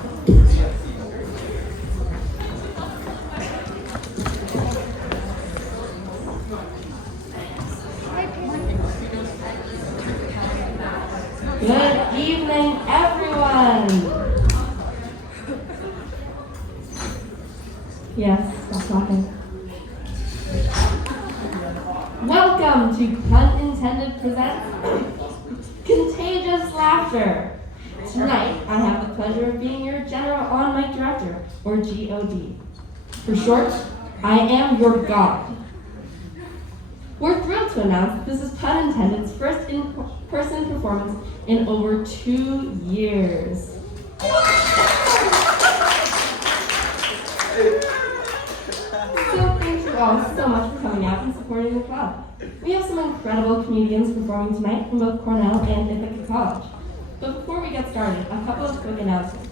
Good evening, everyone. Yes, stop talking. Welcome to Pun Intended presents Contagious Laughter. Tonight, I have the pleasure of being your General On-Mic Director, or GOD. For short, I am your God. We're thrilled to announce that this is Pun Intended's first in-person performance in over 2 years. So thank you all so much for coming out and supporting the club. We have some incredible comedians performing tonight from both Cornell and Ithaca College. But before we get started, a couple of quick announcements.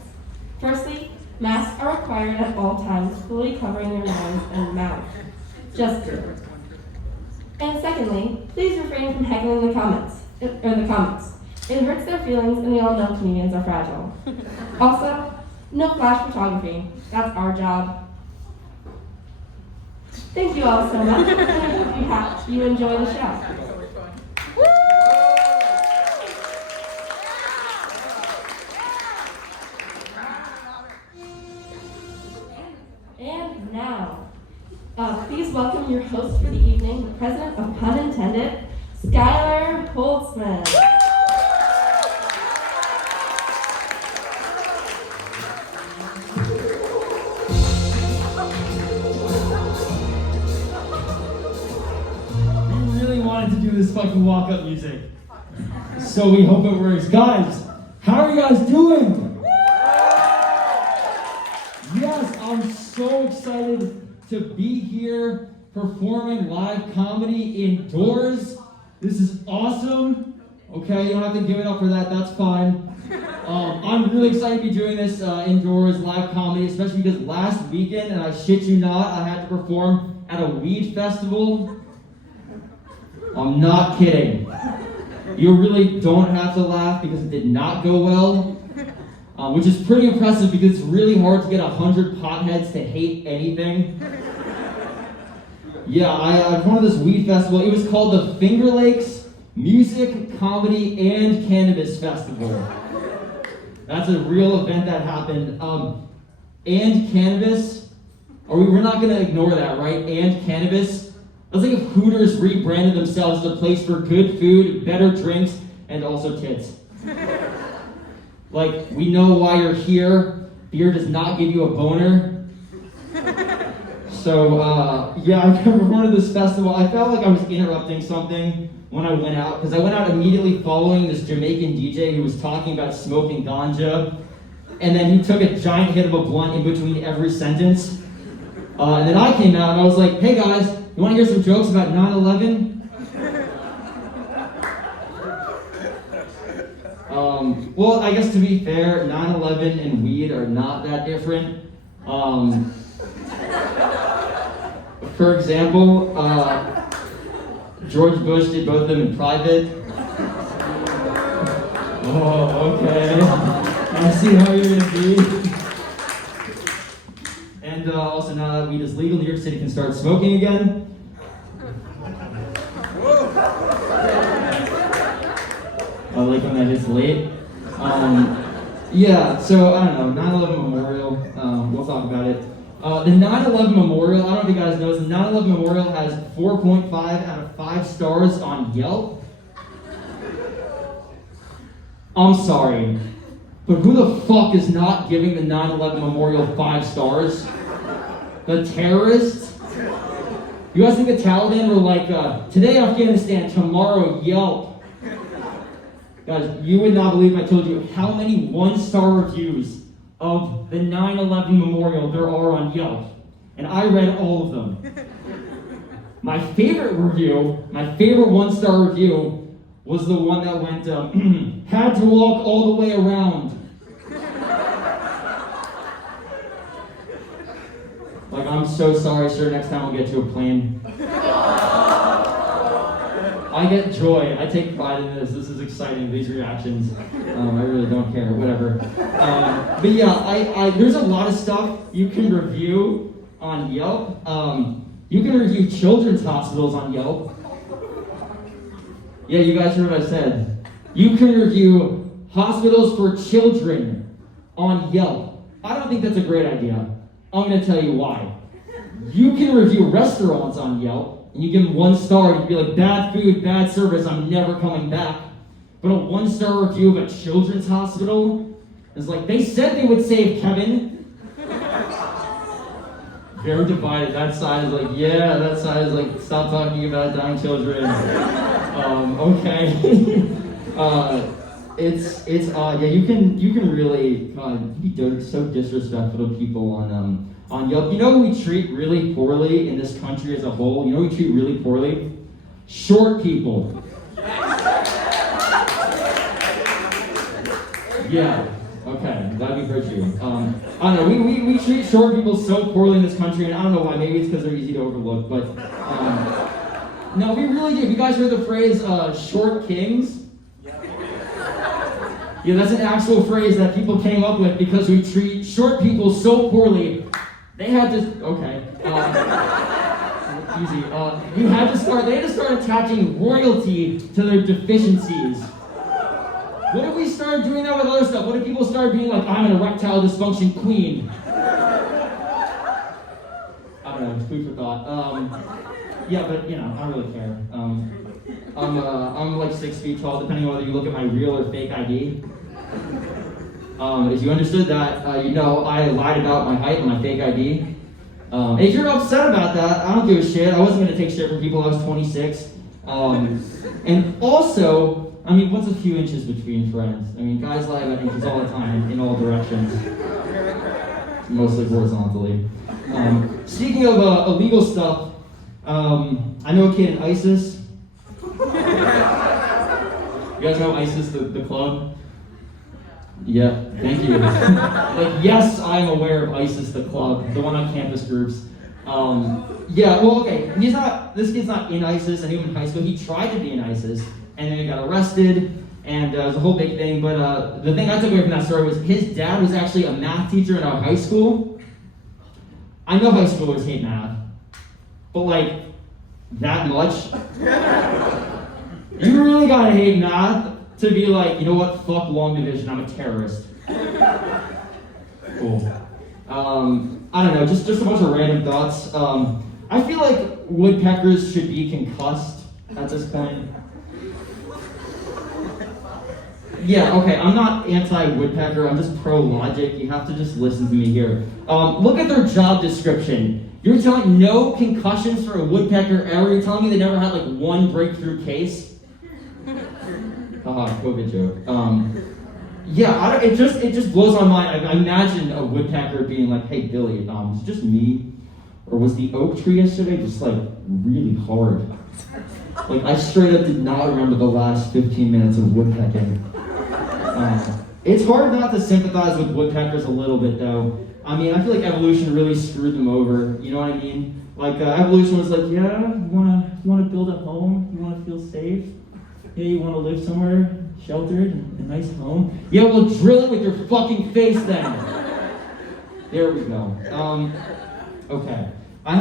Firstly, masks are required at all times, fully covering your nose and mouth. Just do it. And secondly, please refrain from heckling the comments. It hurts their feelings, and we all know comedians are fragile. Also, no flash photography. That's our job. Thank you all so much, and I hope you enjoy the show. And now, please welcome your host for the evening, the president of Pun Intended, Skyler Holzman. To do this fucking walk-up music. So we hope it works. Guys, how are you guys doing? Yes, I'm so excited to be here performing live comedy indoors. This is awesome. Okay, you don't have to give it up for that, that's fine. I'm really excited to be doing this indoors live comedy, especially because last weekend, and I shit you not, I had to perform at a weed festival. I'm not kidding. You really don't have to laugh because it did not go well, which is pretty impressive because it's really hard to get 100 potheads to hate anything. Yeah, I've gone to this weed festival. It was called the Finger Lakes Music, Comedy, and Cannabis Festival. That's a real event that happened. And cannabis, we're not going to ignore that, right? And cannabis. That's like if Hooters rebranded themselves as a place for good food, better drinks, and also tits. Like, we know why you're here. Beer does not give you a boner. So, yeah, I performed at this festival. I felt like I was interrupting something when I went out, because I went out immediately following this Jamaican DJ who was talking about smoking ganja, and then he took a giant hit of a blunt in between every sentence. And then I came out and I was like, hey guys, you want to hear some jokes about 9/11? Well, I guess to be fair, 9/11 and weed are not that different. For example, George Bush did both of them in private. Oh, okay. I see how you're gonna be. And also now that weed is legal, New York City can start smoking again. I like when that hits late. Yeah, so I don't know, 9/11 Memorial, we'll talk about it. The 9/11 Memorial, I don't know if you guys know, the 9/11 Memorial has 4.5 out of 5 stars on Yelp. I'm sorry, but who the fuck is not giving the 9/11 Memorial 5 stars? The terrorists? You guys think the Taliban were like, today Afghanistan, tomorrow Yelp? Guys, you would not believe if I told you how many 1-star reviews of the 9/11 Memorial there are on Yelp. And I read all of them. My favorite 1-star review was the one that went, had to walk all the way around. Like, I'm so sorry, sir, next time I'll get you a plane. I get joy. I take pride in this. This is exciting, these reactions. I really don't care, whatever. But yeah, there's a lot of stuff you can review on Yelp. You can review children's hospitals on Yelp. Yeah, you guys heard what I said. You can review hospitals for children on Yelp. I don't think that's a great idea. I'm going to tell you why. You can review restaurants on Yelp, and you give them 1 star, and you'd be like, bad food, bad service, I'm never coming back. But a 1-star review of a children's hospital is like, they said they would save Kevin. Very divided. That side is like, yeah, that side is like, stop talking about dying children. Okay. Yeah, you can really be so disrespectful to people on Yelp. You know who we treat really poorly in this country as a whole? You know who we treat really poorly? Short people. Yeah. Okay, glad we heard you. I don't know, we treat short people so poorly in this country, and I don't know why, maybe it's because they're easy to overlook, but no, we really do. Have you guys heard the phrase, short kings? Yeah, that's an actual phrase that people came up with because we treat short people so poorly. They had to, okay, easy. They had to start attaching royalty to their deficiencies. What if we started doing that with other stuff? What if people started being like, I'm an erectile dysfunction queen? I don't know, it's food for thought. Yeah, but I don't really care. I'm like 6 feet tall, depending on whether you look at my real or fake ID. If you understood that, I lied about my height and my fake ID. If you're upset about that, I don't give a shit. I wasn't going to take shit from people. I was 26. And also, what's a few inches between friends? Guys lie about inches all the time, in all directions. Mostly horizontally. Speaking of illegal stuff, I know a kid in ISIS. You guys know ISIS, the club? Yeah, thank you. Yes, I'm aware of ISIS, the club, the one on campus groups. Yeah, well, okay, this kid's not in ISIS. I knew him in high school. He tried to be in ISIS, and then he got arrested, and it was a whole big thing. But the thing I took away from that story was his dad was actually a math teacher in our high school. I know high schoolers hate math, but that much? You really gotta hate math to be like, you know what, fuck long division, I'm a terrorist. Cool. I don't know, just a bunch of random thoughts. I feel like woodpeckers should be concussed at this point. Yeah, okay, I'm not anti-woodpecker, I'm just pro-logic. You have to just listen to me here. Look at their job description. You're telling no concussions for a woodpecker ever? You're telling me they never had one breakthrough case? Haha, COVID joke. Yeah, it just blows my mind. I imagine a woodpecker being like, hey Billy, is it just me? Or was the oak tree yesterday just really hard? I straight up did not remember the last 15 minutes of woodpecking. It's hard not to sympathize with woodpeckers a little bit though. I feel like evolution really screwed them over, you know what I mean? Evolution was like, yeah, you wanna build a home? You wanna feel safe? Yeah, you wanna live somewhere sheltered, a nice home? Yeah, well drill it with your fucking face then! There we go. Okay. I'm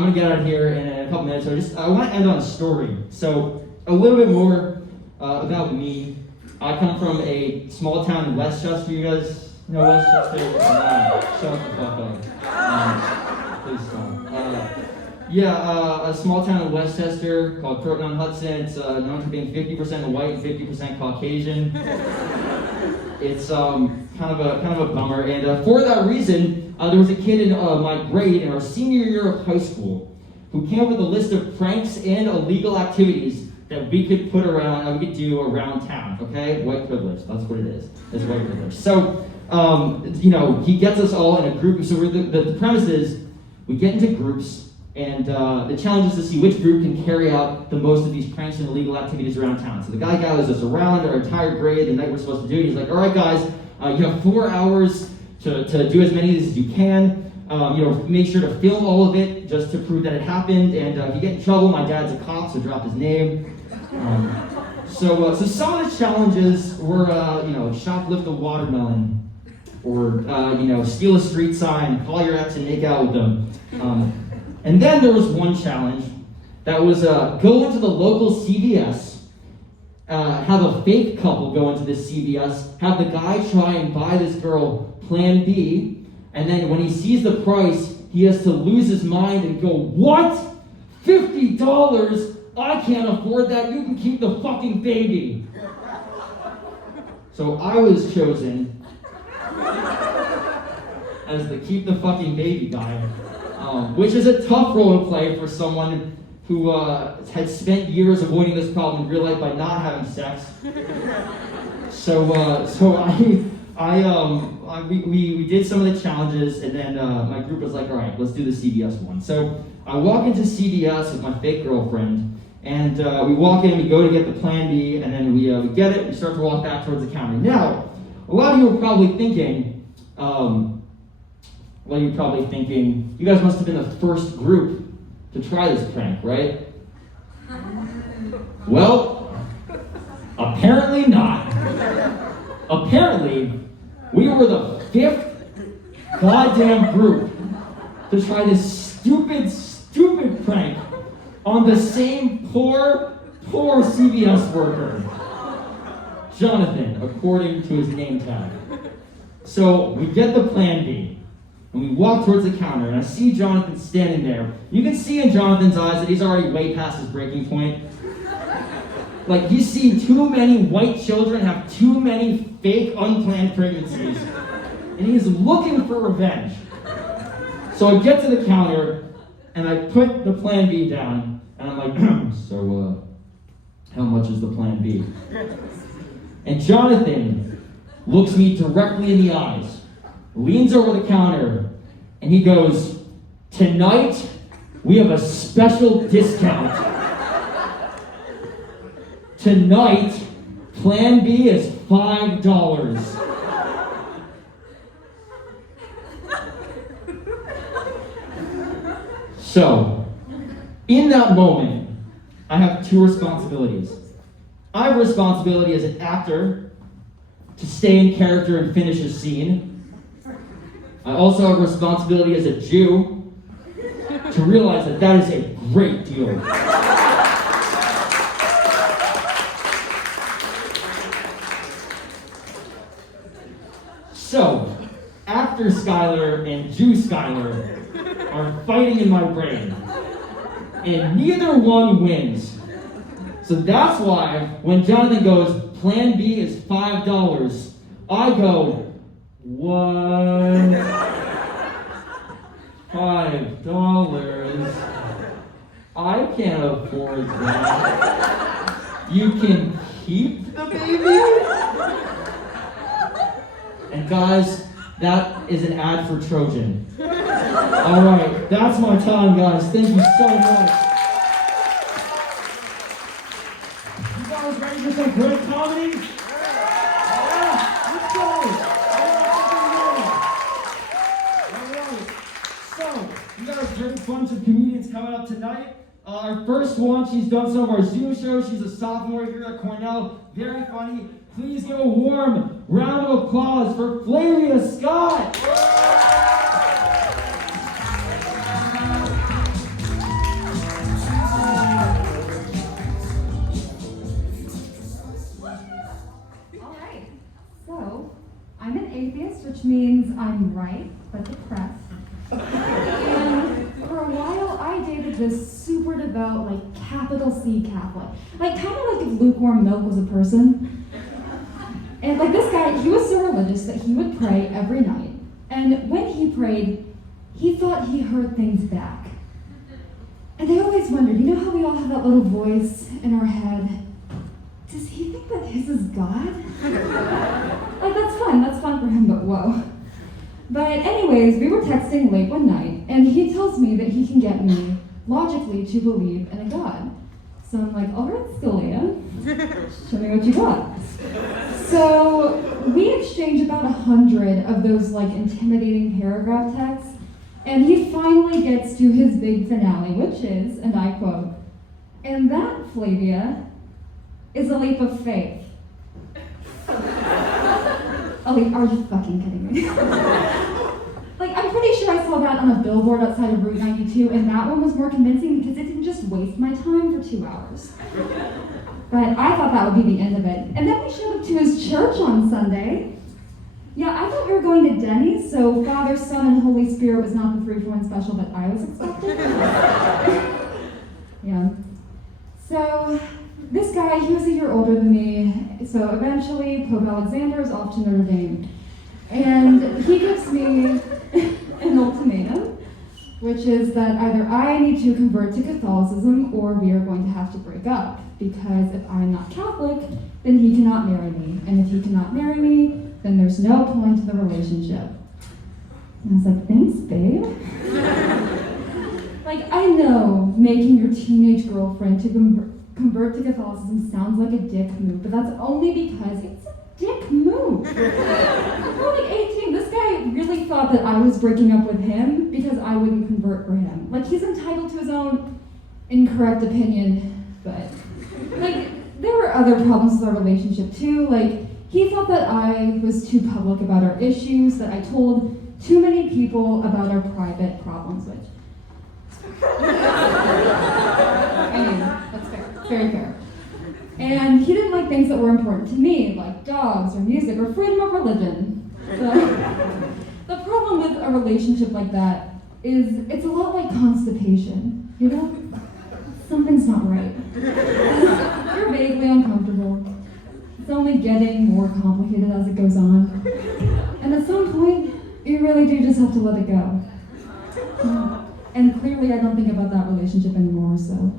gonna get out of here in a couple minutes, so I wanna end on a story. So, a little bit more about me. I come from a small town in Westchester. You guys know Westchester? Shut the fuck up. Please stop. A small town in Westchester called Croton-on-Hudson. It's known for being 50% white and 50% Caucasian. It's kind of a bummer. And for that reason, there was a kid in my grade in our senior year of high school who came up with a list of pranks and illegal activities that we could do around town, okay? White privilege, that's what it is. It's white privilege. So, he gets us all in a group. So the premise is, we get into groups, and the challenge is to see which group can carry out the most of these pranks and illegal activities around town. So the guy gathers us around our entire grade the night we're supposed to do it. He's like, all right guys, you have 4 hours to do as many as you can. make sure to film all of it just to prove that it happened. And if you get in trouble, my dad's a cop, so drop his name. So some of the challenges were, shoplift a watermelon, or steal a street sign, call your ex and make out with them. And then there was one challenge that was go into the local CVS, have a fake couple go into this CVS, have the guy try and buy this girl Plan B, and then when he sees the price, he has to lose his mind and go, "What? $50? I can't afford that. You can keep the fucking baby." So I was chosen as the keep the fucking baby guy, which is a tough role to play for someone who had spent years avoiding this problem in real life by not having sex. We did some of the challenges, and then my group was like, "All right, let's do the CVS one." So I walk into CVS with my fake girlfriend, and we walk in, we go to get the Plan B, and then we get it, we start to walk back towards the counter. Now, a lot of you are probably thinking, you guys must have been the first group to try this prank, right? Well, apparently not. Apparently, we were the 5th goddamn group to try this stupid prank on the same poor CVS worker, Jonathan, according to his name tag. So we get the Plan B, and we walk towards the counter, and I see Jonathan standing there. You can see in Jonathan's eyes that he's already way past his breaking point. Like, he's seen too many white children have too many fake, unplanned pregnancies, and he's looking for revenge. So I get to the counter, and I put the Plan B down, and I'm like, so, how much is the Plan B? And Jonathan looks me directly in the eyes, leans over the counter, and he goes, "Tonight, we have a special discount. Tonight, Plan B is $5. So, in that moment, I have two responsibilities. I have a responsibility as an actor to stay in character and finish a scene. I also have a responsibility as a Jew to realize that that is a great deal. So, actor Skyler and Jew Skyler are fighting in my brain, and neither one wins. So that's why when Jonathan goes, "Plan B is $5, I go, "What? $5? I can't afford that. You can keep the baby?" And guys, that is an ad for Trojan. All right, that's my time, guys. Thank you so much. You guys ready for some great comedy? Yeah, let's go. All right. So, we got a great bunch of comedians coming up tonight. Our first one, she's done some of our Zoom shows. She's a sophomore here at Cornell. Very funny. Please give a warm round of applause for Flavia Scott. All right. So, I'm an atheist, which means I'm right, but depressed. And for a while, I dated this super devout, capital C Catholic. Kind of like if lukewarm milk was a person. And this guy, he was so religious that he would pray every night. And when he prayed, he thought he heard things back. And I always wondered, you know how we all have that little voice in our head? Does he think that his is God? That's fun for him, but whoa. But anyways, we were texting late one night, and he tells me that he can get me, logically, to believe in a God. So I'm like, all right, Scalia, show me what you got. So we exchanged about 100 of those intimidating paragraph texts, And he finally gets to his big finale, which is, and I quote, "And that, Flavia, is a leap of faith." A leap, are you fucking kidding me? Like, I'm pretty sure I saw that on a billboard outside of Route 92, and that one was more convincing because it didn't just waste my time for 2 hours. But I thought that would be the end of it. And then we showed up to his church on Sunday. Yeah, I thought we were going to Denny's, so Father, Son, and Holy Spirit was not the 3-for-1 special that I was expecting. Yeah. So, this guy, he was a year older than me, so eventually Pope Alexander is off to Notre Dame. And he gives me an ultimatum, which is that either I need to convert to Catholicism or we are going to have to break up. Because if I'm not Catholic, then he cannot marry me. And if he cannot marry me, then there's no point to the relationship. And I was like, thanks, babe. Like, I know making your teenage girlfriend to convert to Catholicism sounds like a dick move, but that's only because it's a dick move. We're like 18. This guy really thought that I was breaking up with him because I wouldn't convert for him. Like, he's entitled to his own incorrect opinion, but like, there were other problems with our relationship too. Like, he thought that I was too public about our issues, that I told too many people about our private problems, which I mean, that's fair, very fair. And he didn't like things that were important to me, like dogs or music or freedom of religion. So, the problem with a relationship like that is it's a lot like constipation, you know? Something's not right. You're vaguely uncomfortable. It's only getting more complicated as it goes on. And at some point, you really do just have to let it go. And clearly I don't think about that relationship anymore, so.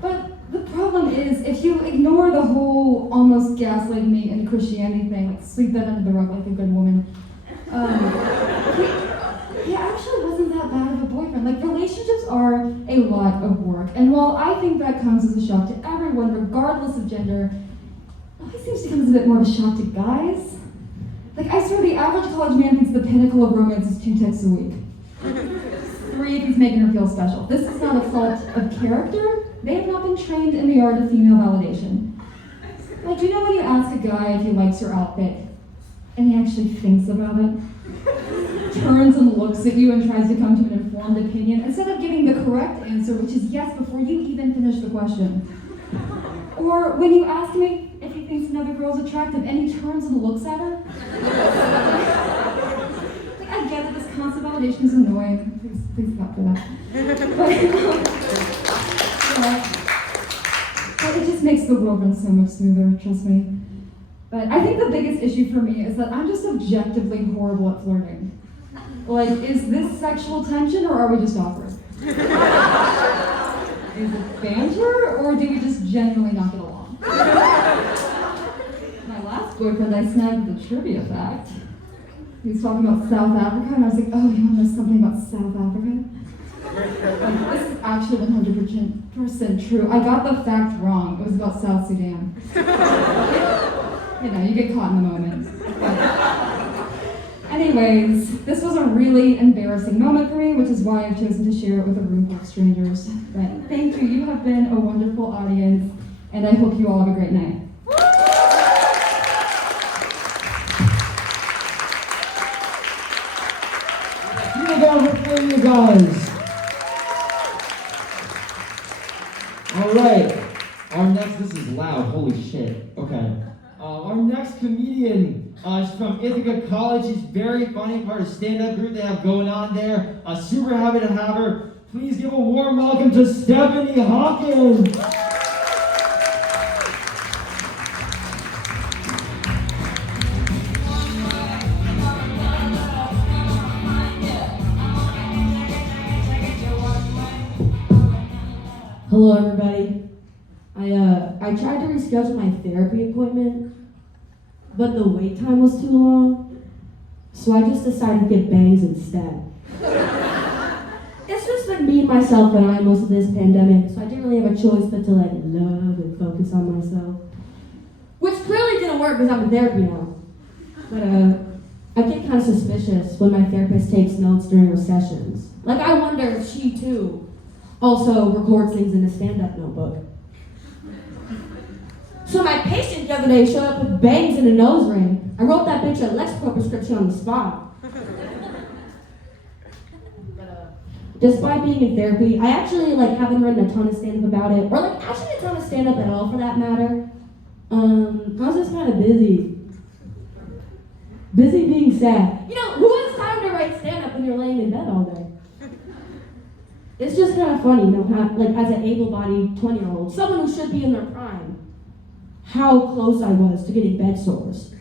But the problem is, if you ignore the whole almost gaslight me and Christianity thing, like sweep that under the rug like a good woman, he actually wasn't that bad of a boyfriend. Like, relationships are a lot of work. And while I think that comes as a shock to everyone, regardless of gender, it always seems to come as a bit more of a shock to guys. Like, I swear the average college man thinks the pinnacle of romance is 2 texts a week. 3 if he's making her feel special. This is not a fault of character. They have not been trained in the art of female validation. Like, you know when you ask a guy if he likes your outfit, and he actually thinks about it? Turns and looks at you and tries to come to an informed opinion, instead of giving the correct answer, which is yes, before you even finish the question. Or when you ask me if he thinks another girl's attractive, and he turns and looks at her. Like, I get that this constant validation is annoying. Please stop for that. But it just makes the world run so much smoother, trust me. But I think the biggest issue for me is that I'm just objectively horrible at flirting. Like, is this sexual tension or are we just awkward? Is it banter or do we just genuinely not get along? My last boyfriend, I snagged the trivia fact. He was talking about South Africa and I was like, oh, you want to know something about South Africa? Like, this is actually 100% true. I got the fact wrong. It was about South Sudan. You know, you get caught in the moment. But anyways, this was a really embarrassing moment for me, which is why I've chosen to share it with a room full of strangers. But thank you. You have been a wonderful audience, and I hope you all have a great night. For you guys. All right. Our next, this is loud. Holy shit. Okay. Our next comedian, she's from Ithaca College. She's very funny, part of stand-up group they have going on there. Super happy to have her. Please give a warm welcome to Stephanie Hawkins. Hello, everybody. I tried to reschedule my therapy appointment, but the wait time was too long, so I just decided to get bangs instead. It's just been me, myself, and I most of this pandemic, so I didn't really have a choice but to like love and focus on myself. Which clearly didn't work because I'm in therapy now. But I get kind of suspicious when my therapist takes notes during her sessions. Like, I wonder if she, too, also records things in a stand-up notebook. So my patient the other day showed up with bangs and a nose ring. I wrote that bitch a Lexapro prescription on the spot. Despite being in therapy, I actually haven't written a ton of stand-up about it, or actually a ton of stand-up at all for that matter. I was just kind of busy. Busy being sad. You know, who has time to write stand-up when you're laying in bed all day? It's just kind of funny, you know, how, as an able-bodied 20-year-old, someone who should be in their prime, how close I was to getting bed sores.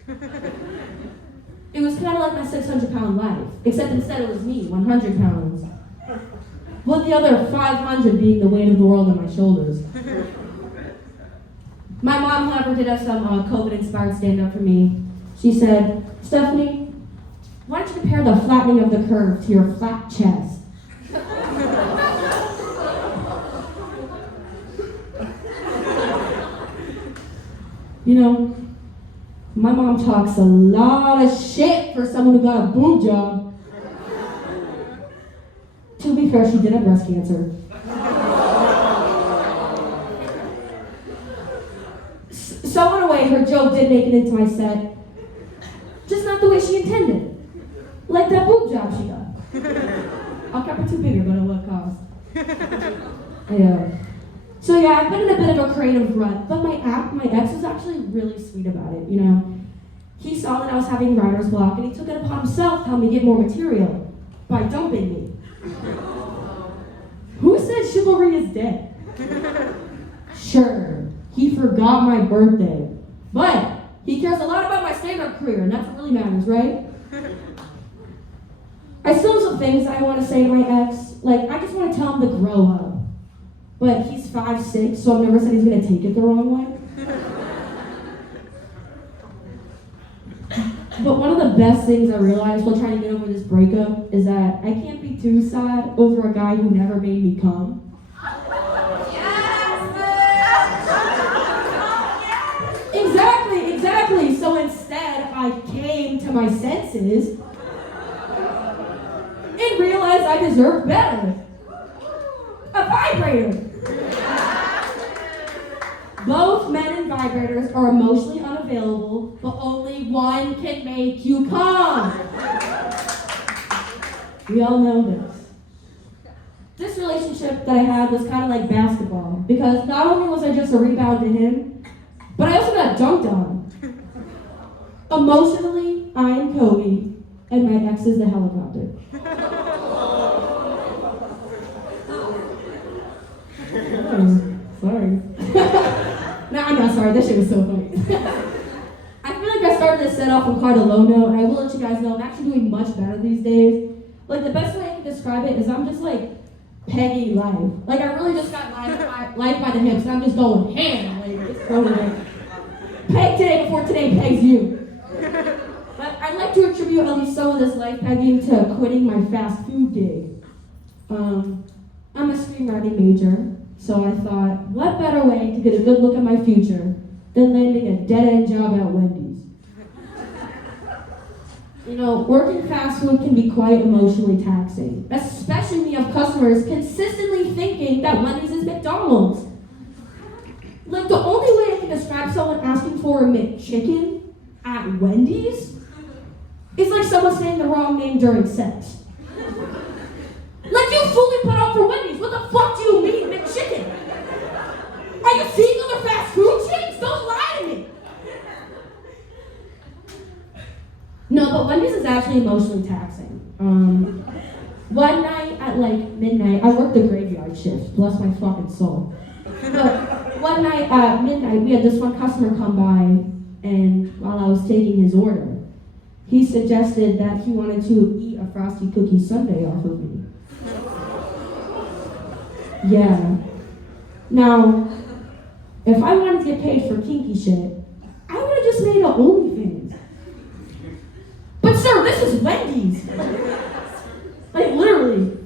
It was kind of like my 600-pound life, except instead it was me, 100 pounds. With the other 500 being the weight of the world on my shoulders. My mom, however, did have some COVID-inspired stand-up for me. She said, Stephanie, why don't you compare the flattening of the curve to your flat chest? You know, my mom talks a lot of shit for someone who got a boob job. To be fair, she did have breast cancer. So in a way, her joke did make it into my set. Just not the way she intended. Like that boob job she got. I'll keep it too bigger, but at what cost? Yeah. So yeah, I've been in a bit of a creative rut, but my ex was actually really sweet about it, you know. He saw that I was having writer's block, and he took it upon himself to help me get more material by dumping me. Who said chivalry is dead? Sure, he forgot my birthday, but he cares a lot about my stand-up career, and that's what really matters, right? I still have some things I want to say to my ex. I just want to tell him to grow up. But he's 5'6", so I've never said he's going to take it the wrong way. But one of the best things I realized while trying to get over this breakup is that I can't be too sad over a guy who never made me come. Exactly. So instead, I came to my senses and realized I deserved better. A vibrator. Both men and vibrators are emotionally unavailable, but only one can make you come. We all know this. This relationship that I had was kind of like basketball, because not only was I just a rebound to him, but I also got dunked on. Emotionally, I am Kobe, and my ex is the helicopter. Sorry. No, I'm not sorry. This shit was so funny. I feel like I started this set off on quite a low note, and I will let you guys know I'm actually doing much better these days. The best way I can describe it is I'm just pegging life. I really just got life by the hips, and I'm just going ham. It's going peg today before today pegs you. But I'd like to attribute at least some of this life pegging to quitting my fast food gig. I'm a screenwriting major. So I thought, what better way to get a good look at my future than landing a dead-end job at Wendy's? You know, working fast food can be quite emotionally taxing, especially when you have customers consistently thinking that Wendy's is McDonald's. The only way I can describe someone asking for a McChicken at Wendy's is like someone saying the wrong name during sex. You fully put up for Wendy's. What the fuck do you mean, McChicken? Are you seeing other fast food chains? Don't lie to me. No, but Wendy's is actually emotionally taxing. One night at midnight, I worked the graveyard shift, bless my fucking soul. But one night at midnight, we had this one customer come by, and while I was taking his order, he suggested that he wanted to eat a Frosty Cookie Sundae off of me. Yeah. Now, if I wanted to get paid for kinky shit, I would have just made an OnlyFans. But sir, this is Wendy's. Literally.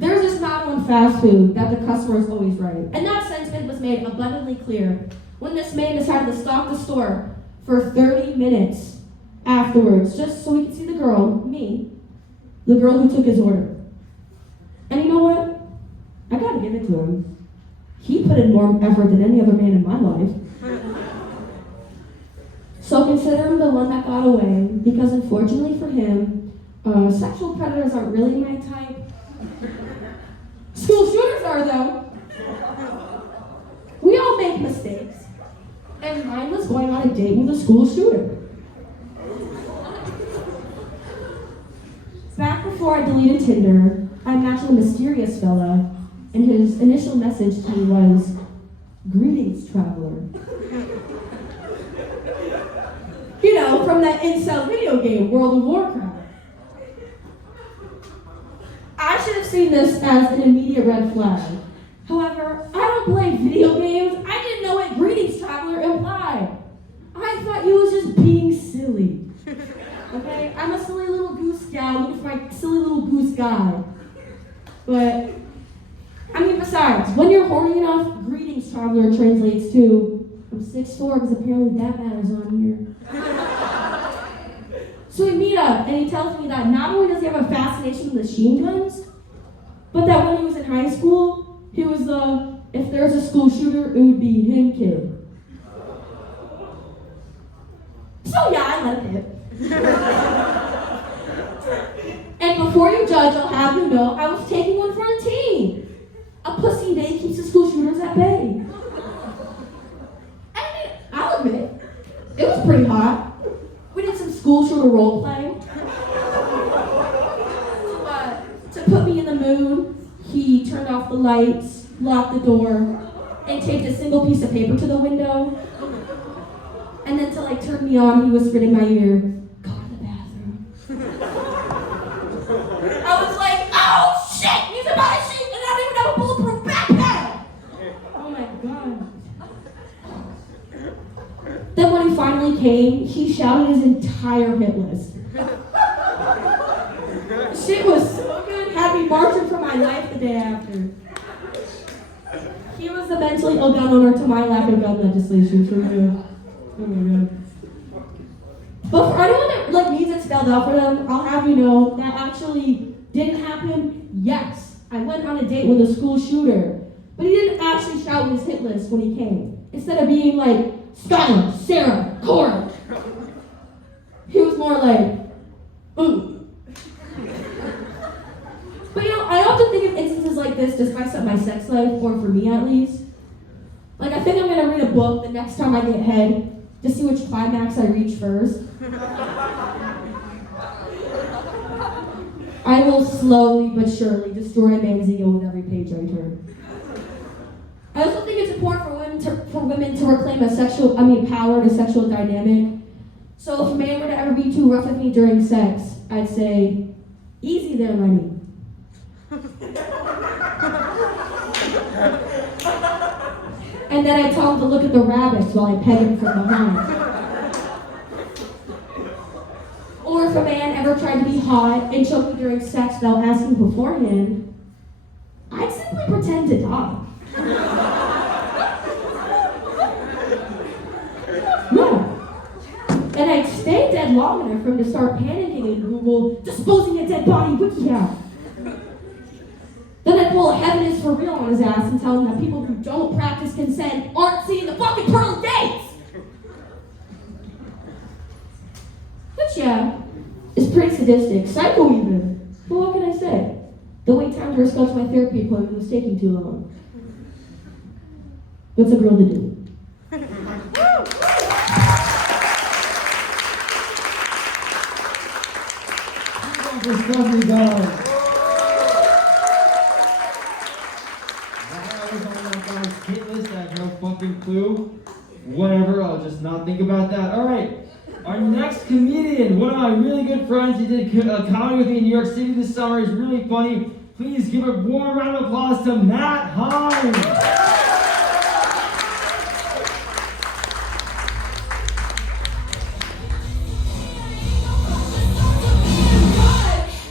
There's this not on fast food that the customer is always right. And that sentiment was made abundantly clear when this man decided to stalk the store for 30 minutes afterwards, just so he could see the girl, me, the girl who took his order. And you know what? I gotta give it to him. He put in more effort than any other man in my life. So consider him the one that got away, because unfortunately for him, sexual predators aren't really my type. School shooters are, though. We all make mistakes. And mine was going on a date with a school shooter. Back before I deleted Tinder, I matched with a mysterious fella, and his initial message to me was, "Greetings, traveler." You know, from that incel video game, World of Warcraft. I should have seen this as an immediate red flag. However, I don't play video games. I didn't know what "Greetings, traveler" implied. I thought he was just being silly. Okay? I'm a silly little goose gal looking for my silly little goose guy. But, I mean, besides, when you're horny enough, "Greetings, traveler" translates to, "I'm 6'4", because apparently that matters on here. So we meet up, and he tells me that not only does he have a fascination with machine guns, but that when he was in high school, he was the, if there's a school shooter, it would be him kid. So yeah, I let it hit. And before you judge, I'll have you know, I was taking one for a team. A pussy day keeps the school shooters at bay. I mean, I'll admit, it was pretty hot. We did some school shooter role play. To put me in the mood, he turned off the lights, locked the door, and taped a single piece of paper to the window. And then to turn me on, he whispered in my ear, "Go to the bathroom." I was like, "Oh shit, he's about to shoot and I don't even have a bulletproof backpack!" Oh my god. Then when he finally came, he shouted his entire hit list. Shit was so good, had me marching for my life the day after. He was the mentally ill gun owner to my lack of gun legislation, for real. Oh my god. But for anyone that needs it spelled out for them, I'll have you know that actually didn't happen. Yes, I went on a date with a school shooter, but he didn't actually shout his hit list when he came. Instead of being like, "Skyler, Sarah, Cora," he was more like, "Ooh." But you know, I often think of instances like this to spice up my sex life, or for me at least. I think I'm gonna read a book the next time I get head to see which climax I reach first. I will slowly but surely destroy a man's ego with every page I turn. I also think it's important for women to reclaim power in a sexual dynamic. So if a man were to ever be too rough with me during sex, I'd say, "Easy there, Lenny." And then I tell him to look at the rabbits while I peg him from behind. Or if a man ever tried to be hot and choke me during sex without asking beforehand, I'd simply pretend to die. Yeah. And I'd stay dead long enough for him to start panicking and Google "disposing a dead body wiki-app." Then I'd pull a "heaven is for real" on his ass and tell him that people who don't practice consent aren't seeing the fucking pearly gates! Which, yeah, is pretty sadistic, psycho even. But what can I say? The wait time to reschedule my therapy appointment was taking too long. What's a girl to do? Discovery guys. Hit list, I have no fucking clue. Whatever, I'll just not think about that. Alright, our next comedian, one of my really good friends, he did comedy with me in New York City this summer. He's really funny. Please give a warm round of applause to Matt Hein.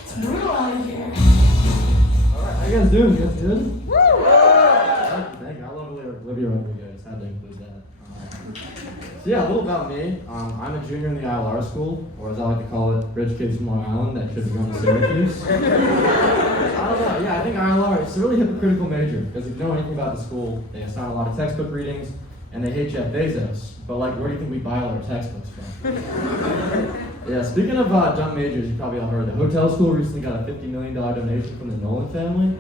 It's brutal out here. Alright, how you guys doing? You guys good? Thank you. I love Olivia Rodrigo. I just had to include that. So yeah, a little about me. I'm a junior in the ILR school, or as I like to call it, rich kids from Long Island that should be going to Syracuse. I don't know, yeah, I think ILR is a really hypocritical major, because if you know anything about the school, they assign a lot of textbook readings, and they hate Jeff Bezos. But like, where do you think we buy all our textbooks from? Yeah, speaking of dumb majors, you probably all heard the hotel school recently got a $50 million donation from the Nolan family.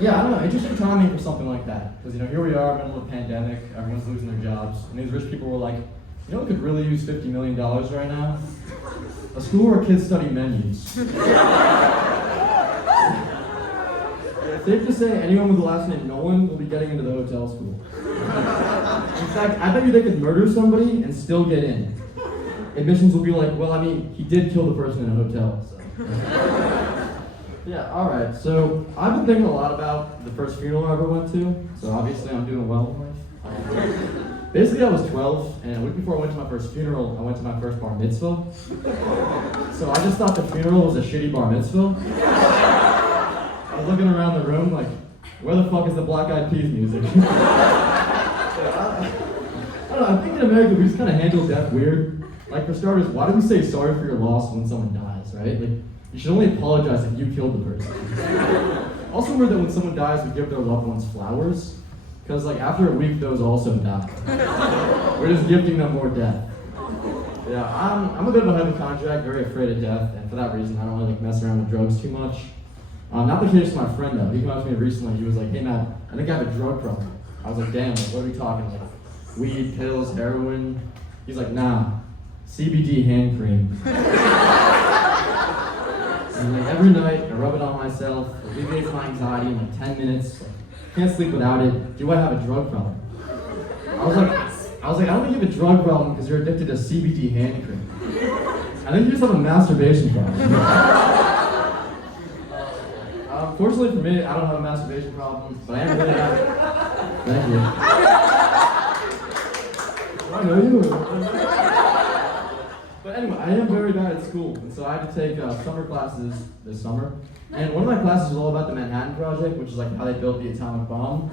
Yeah, I don't know, interesting timing for something like that. Because, here we are, middle of a pandemic, everyone's losing their jobs, and these rich people were like, we could really use $50 million right now? A school where kids study menus. It's safe to say anyone with the last name Nolan will be getting into the hotel school. In fact, I bet you they could murder somebody and still get in. Admissions will be like, well, he did kill the person in a hotel, so. Yeah, alright, so I've been thinking a lot about the first funeral I ever went to, so obviously I'm doing well in life. Basically, I was 12, and a week before I went to my first funeral, I went to my first bar mitzvah. So I just thought the funeral was a shitty bar mitzvah. I was looking around the room like, where the fuck is the Black Eyed Peas music? I don't know, I think in America we just kind of handle death weird. Like, for starters, why do we say sorry for your loss when someone dies, right? Like, you should only apologize if you killed the person. Also weird that when someone dies, we give their loved ones flowers. Because, like, after a week, those also die. We're just gifting them more death. Yeah, I'm a bit of a hypochondriac, very afraid of death, and for that reason, I don't really mess around with drugs too much. Not the case with my friend, though. He came up to me recently, he was like, hey, man, I think I have a drug problem. I was like, damn, like, what are we talking about? Weed, pills, heroin? He's like, nah, CBD hand cream. And like every night, I rub it on myself, alleviates my anxiety in like 10 minutes. Can't sleep without it. Do I have a drug problem? I was like, I don't think you have a drug problem because you're addicted to CBD hand cream. I think you just have a masturbation problem. Fortunately for me, I don't have a masturbation problem, but I am really happy. Thank you. I know you. But anyway, I am very bad at school, and so I had to take summer classes this summer. And one of my classes was all about the Manhattan Project, which is like how they built the atomic bomb.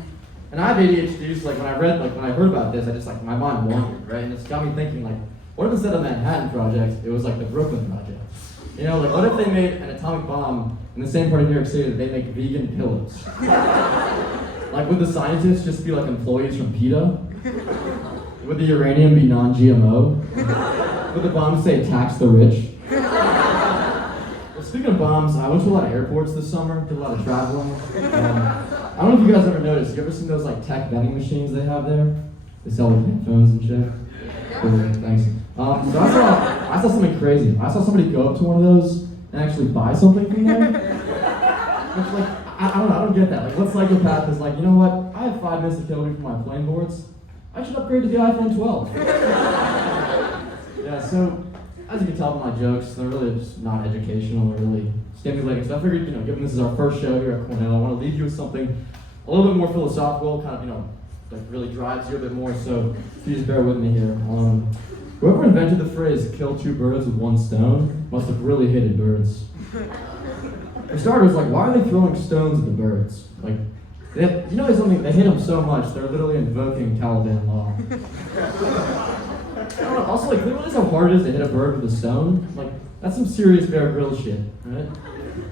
And I have ADHD, so like when I heard about this, I just like, my mind wandered, right? And it's got me thinking like, what if instead of Manhattan Project, it was like the Brooklyn Project? Like what if they made an atomic bomb in the same part of New York City that they make vegan pillows? Like would the scientists just be like employees from PETA? Would the uranium be non-GMO? Would the bomb say tax the rich? Well, speaking of bombs, I went to a lot of airports this summer, did a lot of traveling. I don't know if you guys ever noticed, you ever seen those like tech vending machines they have there? They sell like headphones and shit. Cool, thanks. So I saw something crazy. I saw somebody go up to one of those and actually buy something from there. Which like, I don't get that. Like what psychopath is like, you know what, I have 5 minutes to kill me for my flame boards. I should upgrade to the iPhone 12. Yeah, so as you can tell from my jokes, they're really just not educational, they're really stimulating. So I figured, given this is our first show here at Cornell, I want to leave you with something a little bit more philosophical, kind of, that really drives you a bit more. So please bear with me here. Whoever invented the phrase "kill 2 birds with 1 stone" must have really hated birds. For starters, like, why are they throwing stones at the birds? Like, there's something, they hate them so much, they're literally invoking Taliban law. Also, like, do you realize how hard it is to hit a bird with a stone? Like, that's some serious Bear Grylls shit, right?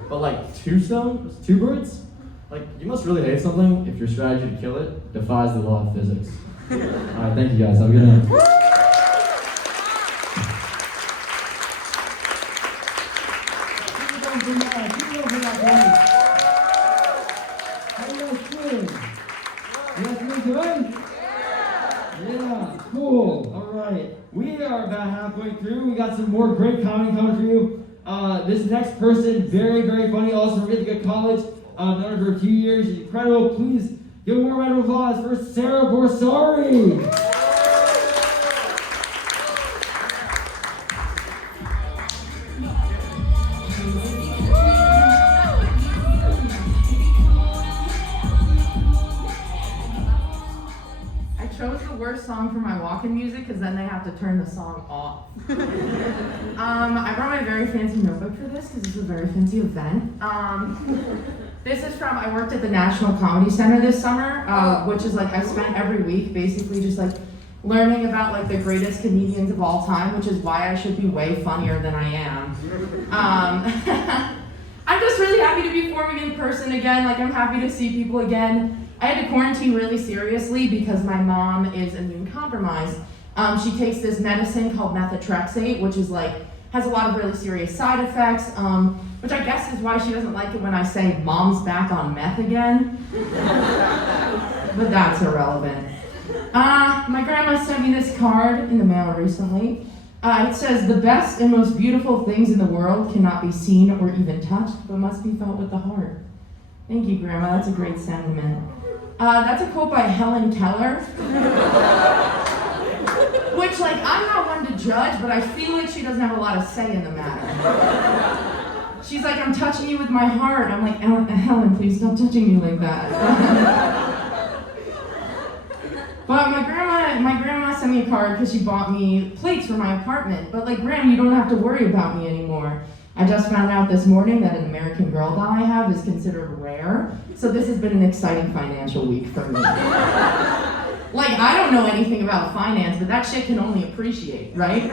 But like, 2 stones? 2 birds? Like, you must really hate something if your strategy to kill it defies the law of physics. Alright, thank you guys, have a good night. Cool. All right. We are about halfway through. We got some more great comedy coming for you. This next person, very, very funny. Also, really good college. Known her for a few years. She's incredible. Please give a warm round of applause for Sarah Borsari. Song for my walk-in music because then they have to turn the song off. I brought my very fancy notebook for this because this is a very fancy event. This is from, I worked at the National Comedy Center this summer, which is like I spent every week basically just like learning about like the greatest comedians of all time, which is why I should be way funnier than I am. I'm just really happy to be performing in person again. Like, I'm happy to see people again. I had to quarantine really seriously because my mom is immune compromised. She takes this medicine called methotrexate, which is like, has a lot of really serious side effects, which I guess is why she doesn't like it when I say mom's back on meth again. But that's irrelevant. My grandma sent me this card in the mail recently. It says, "The best and most beautiful things in the world cannot be seen or even touched, but must be felt with the heart." Thank you, Grandma. That's a great sentiment. That's a quote by Helen Keller. Which, like, I'm not one to judge, but I feel like she doesn't have a lot of say in the matter. She's like, "I'm touching you with my heart." I'm like, Helen, please stop touching me like that. But my grandma sent me a card because she bought me plates for my apartment. But like, Graham, you don't have to worry about me anymore. I just found out this morning that an American Girl doll I have is considered rare. So this has been an exciting financial week for me. Like, I don't know anything about finance, but that shit can only appreciate, right?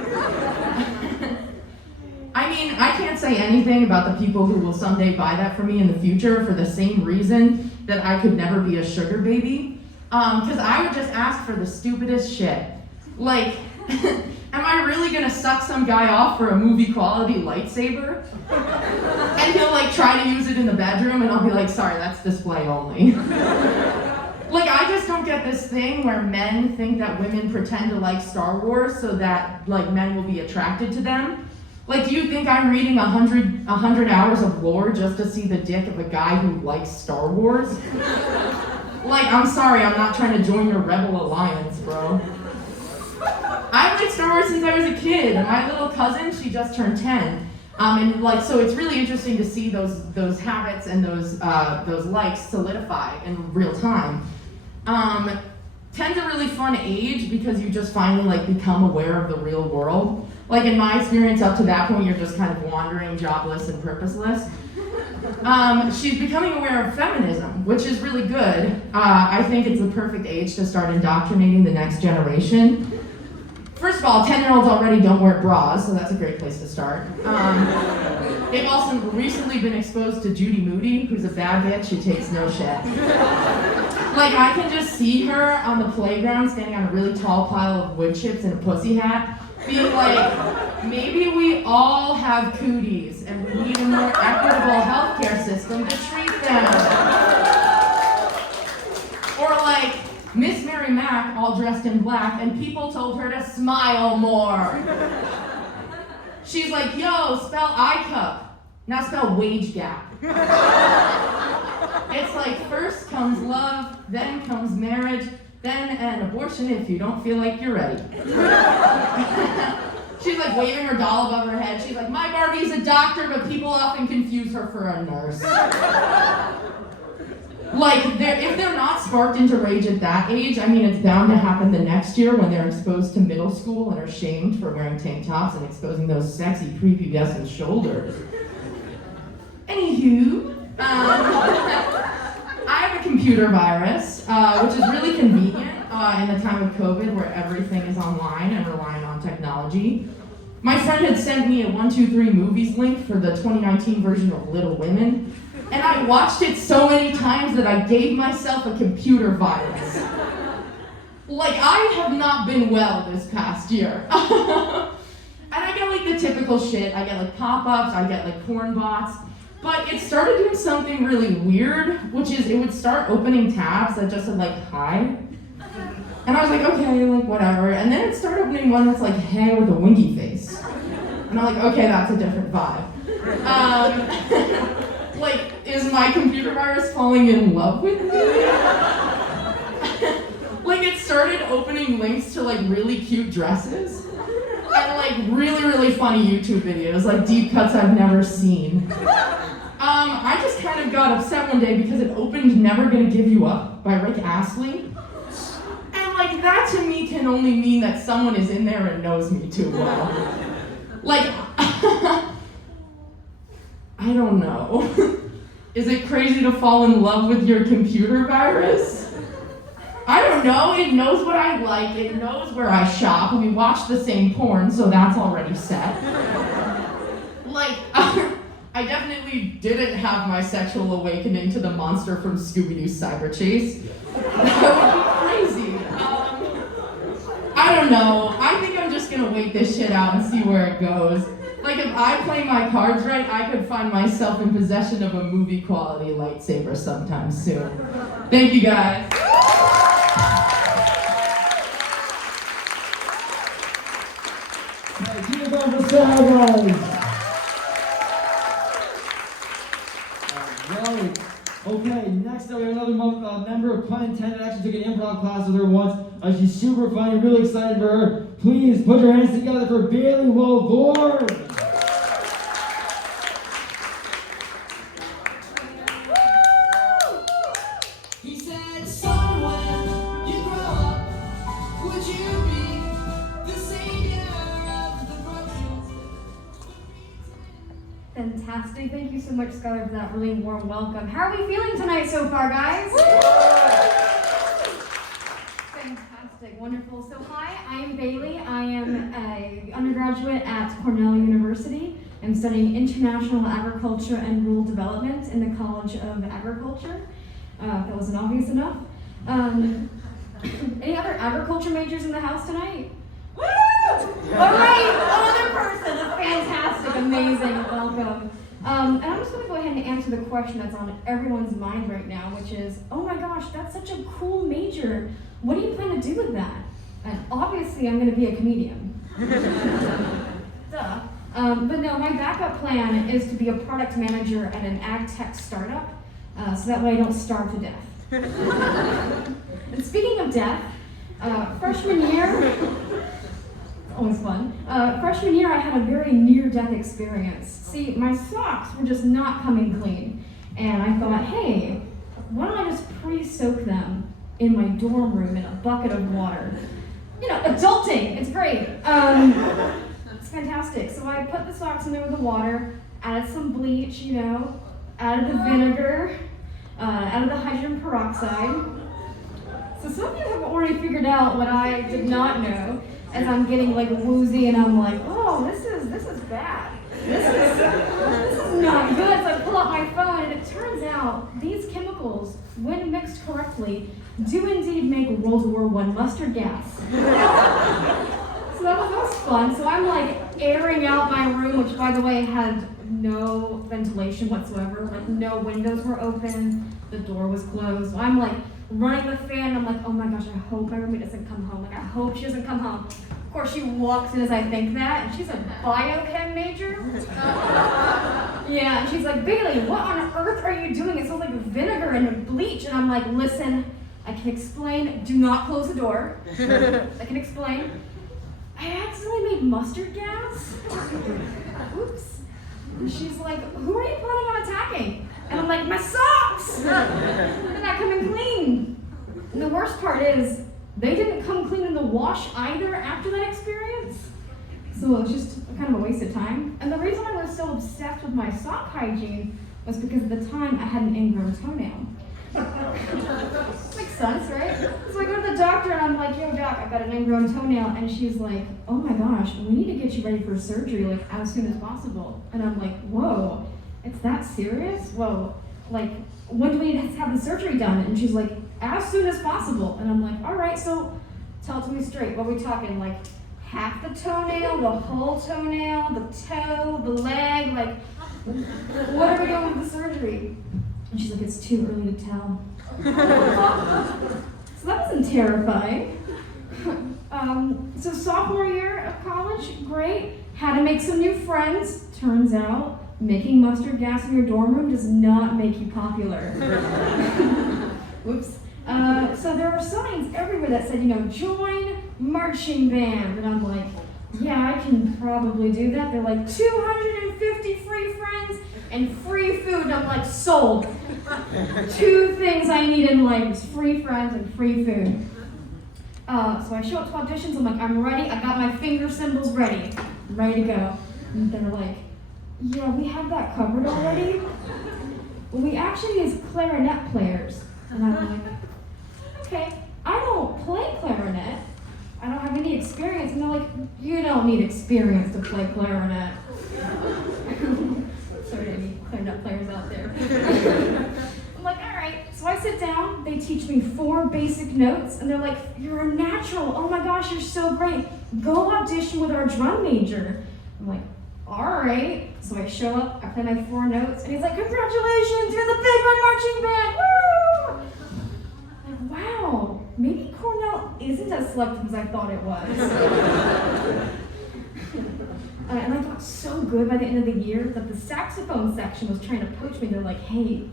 I mean, I can't say anything about the people who will someday buy that for me in the future for the same reason that I could never be a sugar baby. Because I would just ask for the stupidest shit. Like, am I really gonna suck some guy off for a movie quality lightsaber? And he'll like try to use it in the bedroom and I'll be like, "Sorry, that's display only." Like, I just don't get this thing where men think that women pretend to like Star Wars so that like men will be attracted to them. Like, do you think I'm reading 100 hours of lore just to see the dick of a guy who likes Star Wars? Like, I'm sorry, I'm not trying to join your rebel alliance, bro. I've liked Star Wars since I was a kid, and my little cousin, she just turned 10. And like, so it's really interesting to see those habits and those likes solidify in real time. 10's a really fun age because you just finally like become aware of the real world. Like, in my experience, up to that point, you're just kind of wandering, jobless, and purposeless. She's becoming aware of feminism, which is really good. I think it's the perfect age to start indoctrinating the next generation. First of all, 10-year-olds already don't wear bras, so that's a great place to start. They've also recently been exposed to Judy Moody, who's a bad bitch who takes no shit. Like, I can just see her on the playground standing on a really tall pile of wood chips and a pussy hat, being like, "Maybe we all have cooties and we need a more equitable healthcare system to treat them." Or like, Miss Mary Mack all dressed in black and people told her to smile more. She's like, "Yo, spell I-cup, now spell wage gap." It's like, first comes love, then comes marriage, then an abortion if you don't feel like you're ready. She's like waving her doll above her head. She's like, "My Barbie's a doctor, but people often confuse her for a nurse." Like, if they're not sparked into rage at that age, I mean, it's bound to happen the next year when they're exposed to middle school and are shamed for wearing tank tops and exposing those sexy prepubescent shoulders. Anywho, I have a computer virus, which is really convenient in the time of COVID where everything is online and relying on technology. My friend had sent me a 1-2-3 movies link for the 2019 version of Little Women, and I watched it so many times that I gave myself a computer virus. Like, I have not been well this past year. And I get like the typical shit. I get like pop-ups, I get like porn bots. But it started doing something really weird, which is it would start opening tabs that just said like, "Hi." And I was like, okay, like whatever. And then it started opening one that's like, "Hey," with a winky face. And I'm like, okay, that's a different vibe. Like, is my computer virus falling in love with me? Like, it started opening links to like really cute dresses. And like really, really funny YouTube videos, like deep cuts I've never seen. I just kind of got upset one day because it opened "Never Gonna Give You Up" by Rick Astley. And like, that to me can only mean that someone is in there and knows me too well. Like, I don't know. Is it crazy to fall in love with your computer virus? I don't don't know. It knows what I like. It knows where I shop. We watch the same porn, so that's already set. Like, I definitely didn't have my sexual awakening to the monster from Scooby-Doo Cyber Chase. That would be crazy. I don't know. I think I'm just gonna wait this shit out and see where it goes. Like, if I play my cards right, I could find myself in possession of a movie-quality lightsaber sometime soon. Thank you, guys. Keep it going for Sarah, guys. Alright. Okay, next up we have another member of Pun Intended. Actually took an improv class with her once. She's super funny, really excited for her. Please put your hands together for Bailey Walvoord. He said, son, when you grow up, would you be the savior of the broken? Fantastic. Thank you so much, Skyler, for that really warm welcome. How are we feeling tonight so far, guys? Fantastic. Wonderful. So hi, I am Bailey. I am an undergraduate at Cornell University. I'm studying international agriculture and rural development in the College of Agriculture. If that wasn't obvious enough. Any other agriculture majors in the house tonight? Woo! All right, other person. That's fantastic, amazing, welcome. And I'm just gonna go ahead and answer the question that's on everyone's mind right now, which is, oh my gosh, that's such a cool major. What do you plan to do with that? And obviously, I'm gonna be a comedian. Duh. But no, my backup plan is to be a product manager at an ag tech startup, so that way I don't starve to death. And speaking of death, freshman year, always fun. Freshman year, I had a very near-death experience. See, my socks were just not coming clean, and I thought, hey, why don't I just pre-soak them in my dorm room in a bucket of water? You know, adulting, it's great. It's fantastic. So I put the socks in there with the water, added some bleach, you know, added the vinegar, added the hydrogen peroxide. So some of you have already figured out what I did not know, as I'm getting like woozy and I'm like, oh, this is bad. This is not good. So I pull out my phone and it turns out these chemicals, when mixed correctly, do indeed make World War I mustard gas. So that was fun. So I'm like airing out my room, which by the way had no ventilation whatsoever. Like no windows were open, the door was closed. So I'm like running the fan. I'm like, oh my gosh, I hope my roommate doesn't come home. Like I hope she doesn't come home. Of course, she walks in as I think that, and she's a biochem major. Yeah, and she's like, Bailey, what on earth are you doing? It smells like vinegar and bleach. And I'm like, listen, I can explain. Do not close the door. I can explain. I accidentally made mustard gas. Oops. And she's like, who are you planning on attacking? And I'm like, my socks! They're not coming clean. And the worst part is, they didn't come clean in the wash either after that experience. So it was just kind of a waste of time. And the reason I was so obsessed with my sock hygiene was because at the time I had an ingrown toenail. Makes sense, right? So I go to the doctor and I'm like, yo doc, I've got an ingrown toenail. And she's like, oh my gosh, we need to get you ready for surgery like as soon as possible. And I'm like, whoa, it's that serious? Whoa, like when do we need to have the surgery done? And she's like, as soon as possible. And I'm like, all right, so tell it to me straight. What are we talking? Like half the toenail, the whole toenail, the toe, the leg, like what are we doing with the surgery? And she's like, it's too early to tell. So that wasn't terrifying. So sophomore year of college, great. Had to make some new friends. Turns out, making mustard gas in your dorm room does not make you popular. Whoops. So there were signs everywhere that said, you know, join marching band. And I'm like, yeah, I can probably do that. They're like, 250 free friends and free food. And I'm like, sold. Two things I need in life is free friends and free food. So I show up to auditions. I'm like, I'm ready. I got my finger symbols ready. I'm ready to go. And they're like, yeah, we have that covered already. Well, we actually need clarinet players. And I'm like, okay, I don't play clarinet. I don't have any experience. And they're like, you don't need experience to play clarinet. Sorry to any clarinet players out there. I'm like, all right. So I sit down, they teach me 4 basic notes, and they're like, you're a natural. Oh my gosh, you're so great. Go audition with our drum major. I'm like, all right. So I show up, I play my 4 notes, and he's like, congratulations, you're the Big Red Marching Band. Woo! I'm like, wow, maybe Cornell isn't as selective as I thought it was. And I got so good by the end of the year that the saxophone section was trying to poach me. They're like, hey,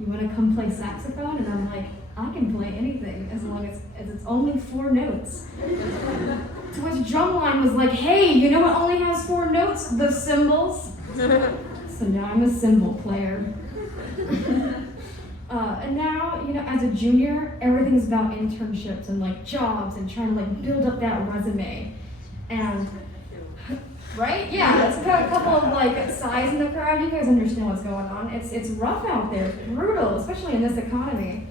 you want to come play saxophone? And I'm like, I can play anything as long as it's only 4 notes. To which drumline was like, hey, you know what only has 4 notes? The cymbals. So now I'm a cymbal player. And now, you know, as a junior, everything's about internships and like jobs and trying to like build up that resume. And right? Yeah, it's got a couple of like sighs in the crowd. You guys understand what's going on. It's rough out there, it's brutal, especially in this economy.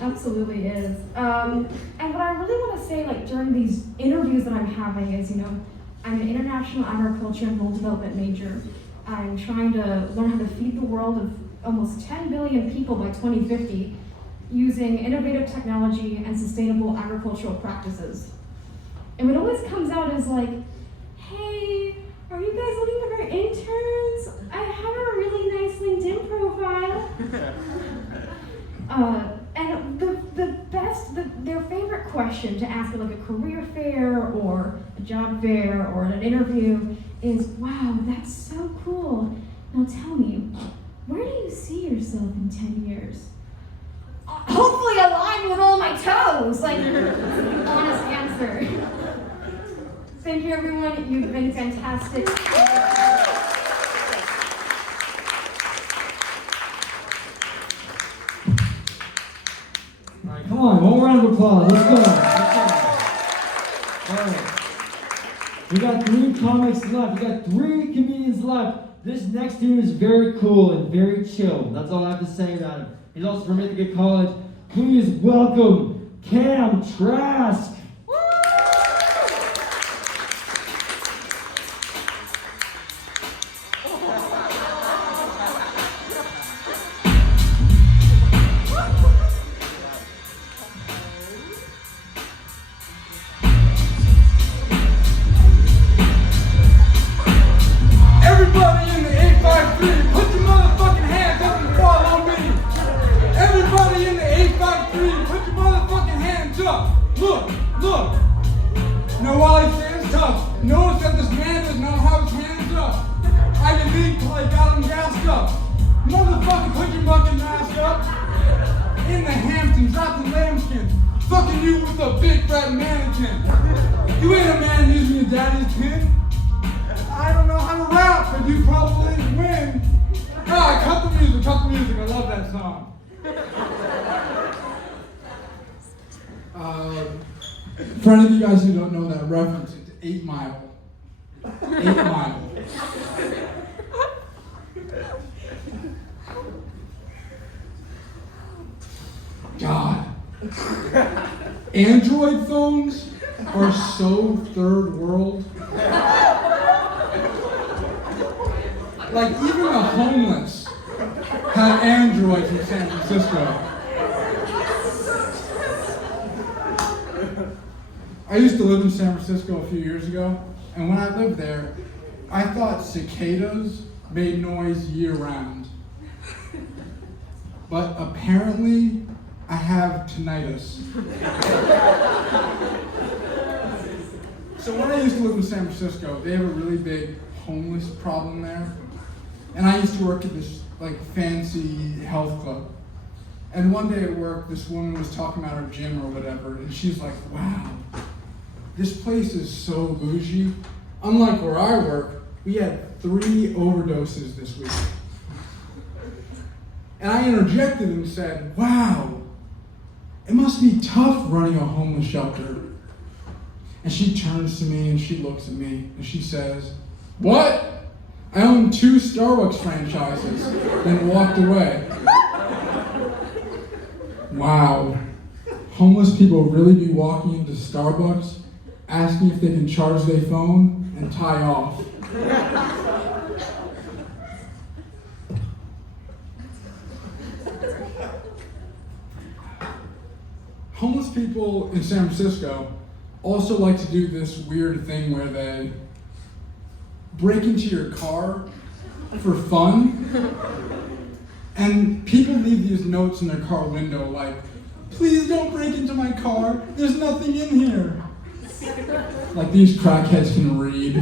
Absolutely is. And what I really want to say, like during these interviews that I'm having, is, you know, I'm an international agriculture and rural development major. I'm trying to learn how to feed the world of almost 10 billion people by 2050 using innovative technology and sustainable agricultural practices. And what always comes out is like, hey, are you guys looking for interns? I have a really nice LinkedIn profile. And their favorite question to ask at like a career fair or a job fair or an interview is, wow, that's so cool. Now tell me, where do you see yourself in 10 years? Hopefully aligned with all my toes, like, honest answer. Thank you, everyone. You've been fantastic. All right, come on, one round of applause. Let's go. All right. We got 3 comics left. We got 3 comedians left. This next dude is very cool and very chill. That's all I have to say about him. He's also from Ithaca College. Please welcome Cam Trask. For any of you guys who don't know that reference, it's 8 Mile. 8 Mile. God. Android phones are so third world. Like, even the homeless have Androids in San Francisco. I used to live in San Francisco a few years ago, and when I lived there, I thought cicadas made noise year-round. But apparently, I have tinnitus. So when I used to live in San Francisco, they have a really big homeless problem there. And I used to work at this like fancy health club. And one day at work, this woman was talking about her gym or whatever, and she's like, wow, this place is so bougie. Unlike where I work, we had 3 overdoses this week. And I interjected and said, wow, it must be tough running a homeless shelter. And she turns to me and she looks at me and she says, what? I own 2 Starbucks franchises, then walked away. Wow. Homeless people really be walking into Starbucks, asking if they can charge their phone and tie off. Homeless people in San Francisco also like to do this weird thing where they break into your car for fun. And people leave these notes in their car window like, please don't break into my car, there's nothing in here. Like these crackheads can read.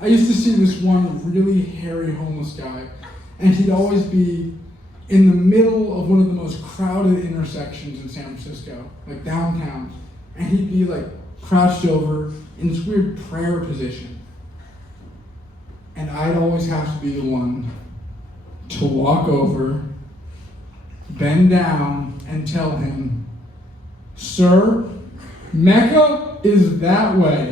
I used to see this one really hairy homeless guy, and he'd always be in the middle of one of the most crowded intersections in San Francisco, like downtown. And he'd be like crouched over in this weird prayer position. And I'd always have to be the one to walk over, bend down, and tell him, sir, Mecca is that way.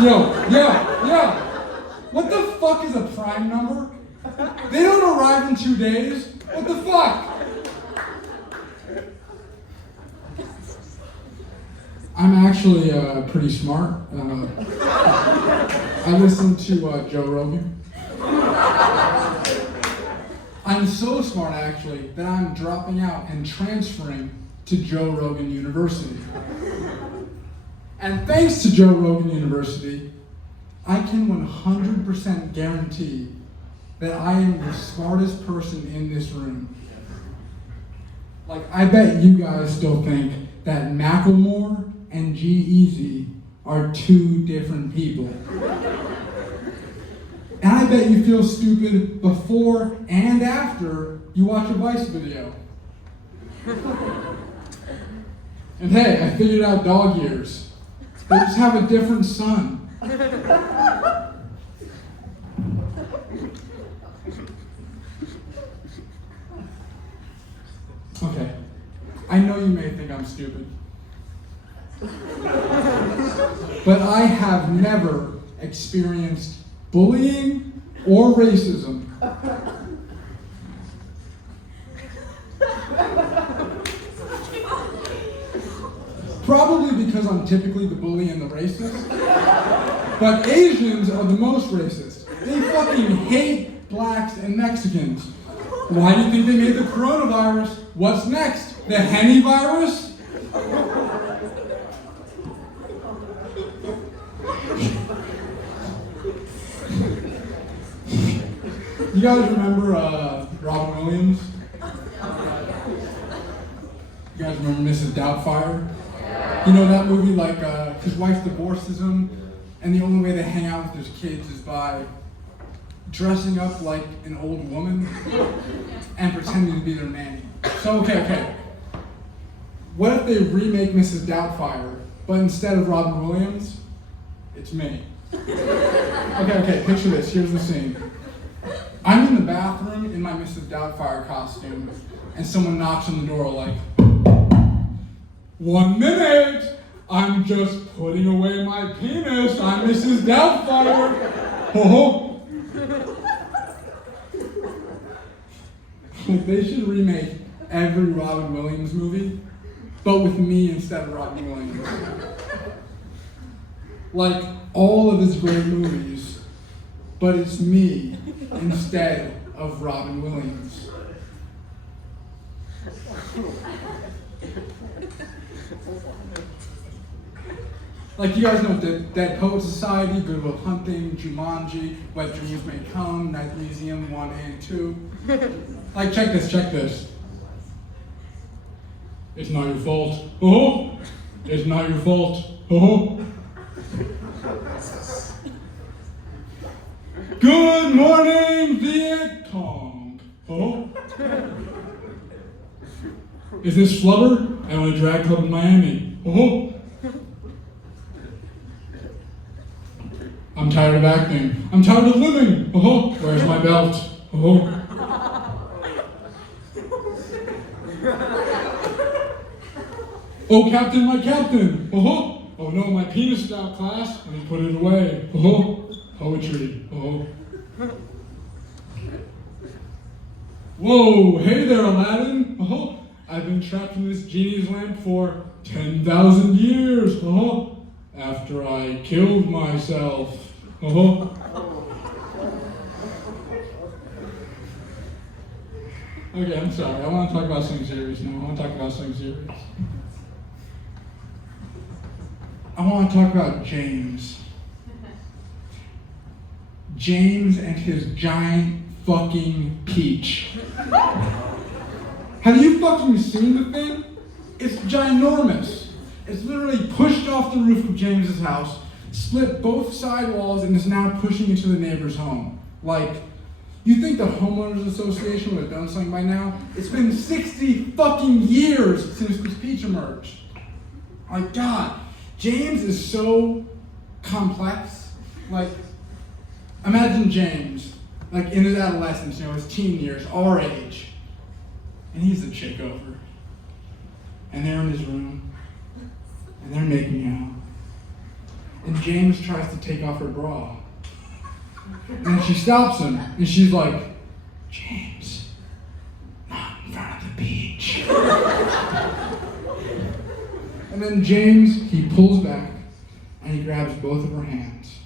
Yo. What the fuck is a prime number? They don't arrive in 2 days. What the fuck? I'm actually pretty smart. I listen to Joe Rogan. I'm so smart actually that I'm dropping out and transferring to Joe Rogan University. And thanks to Joe Rogan University, I can 100% guarantee that I am the smartest person in this room. Like, I bet you guys still think that Macklemore and G-Eazy are two different people. And I bet you feel stupid before and after you watch a Vice video. And hey, I figured out dog ears. They just have a different son. Okay, I know you may think I'm stupid. But I have never experienced bullying or racism. Probably because I'm typically the bully and the racist. But Asians are the most racist. They fucking hate blacks and Mexicans. Why do you think they made the coronavirus? What's next? The Henny virus? You guys remember Robin Williams? You guys remember Mrs. Doubtfire? You know that movie, like, his wife divorces him, and the only way they hang out with his kids is by dressing up like an old woman and pretending to be their nanny. So, okay. What if they remake Mrs. Doubtfire, but instead of Robin Williams, it's me? Okay, picture this. Here's the scene. I'm in the bathroom in my Mrs. Doubtfire costume, and someone knocks on the door like, 1 minute! I'm just putting away my penis. I'm Mrs. Doubtfire. Oh. They should remake every Robin Williams movie, but with me instead of Robin Williams. Like all of his great movies, but it's me instead of Robin Williams. Like, you guys know Dead Poet Society, Good Will Hunting, Jumanji, Wet Dreams May Come, Night Museum 1 and 2. Like, check this. It's not your fault. Oh, it's not your fault. Oh. Good morning, Viet Cong. Oh. Is this Flubber? I own a drag club in Miami. Oh. I'm tired of acting. I'm tired of living. Oh, where's my belt? Oh. Oh, Captain, my Captain. Oh. Oh no, my penis is out, class. Let me put it away. Oh, poetry. Oh. Whoa, hey there, Aladdin. Oh, I've been trapped in this genie's lamp for 10,000 years. Oh, after I killed myself. Oh. Okay, I'm sorry. I want to talk about something serious now. I want to talk about James. James and his giant fucking peach. Have you fucking seen the thing? It's ginormous. It's literally pushed off the roof of James's house, split both side walls, and is now pushing into the neighbor's home. Like, you think the homeowners association would have done something by now? It's been 60 fucking years since this peach emerged. My God, James is so complex. Like, imagine James, like in his adolescence, his teen years, our age, and he's a chick over, and they're in his room, and they're making out, and James tries to take off her bra, and she stops him, and she's like, James, not in front of the beach. And then James, he pulls back, and he grabs both of her hands,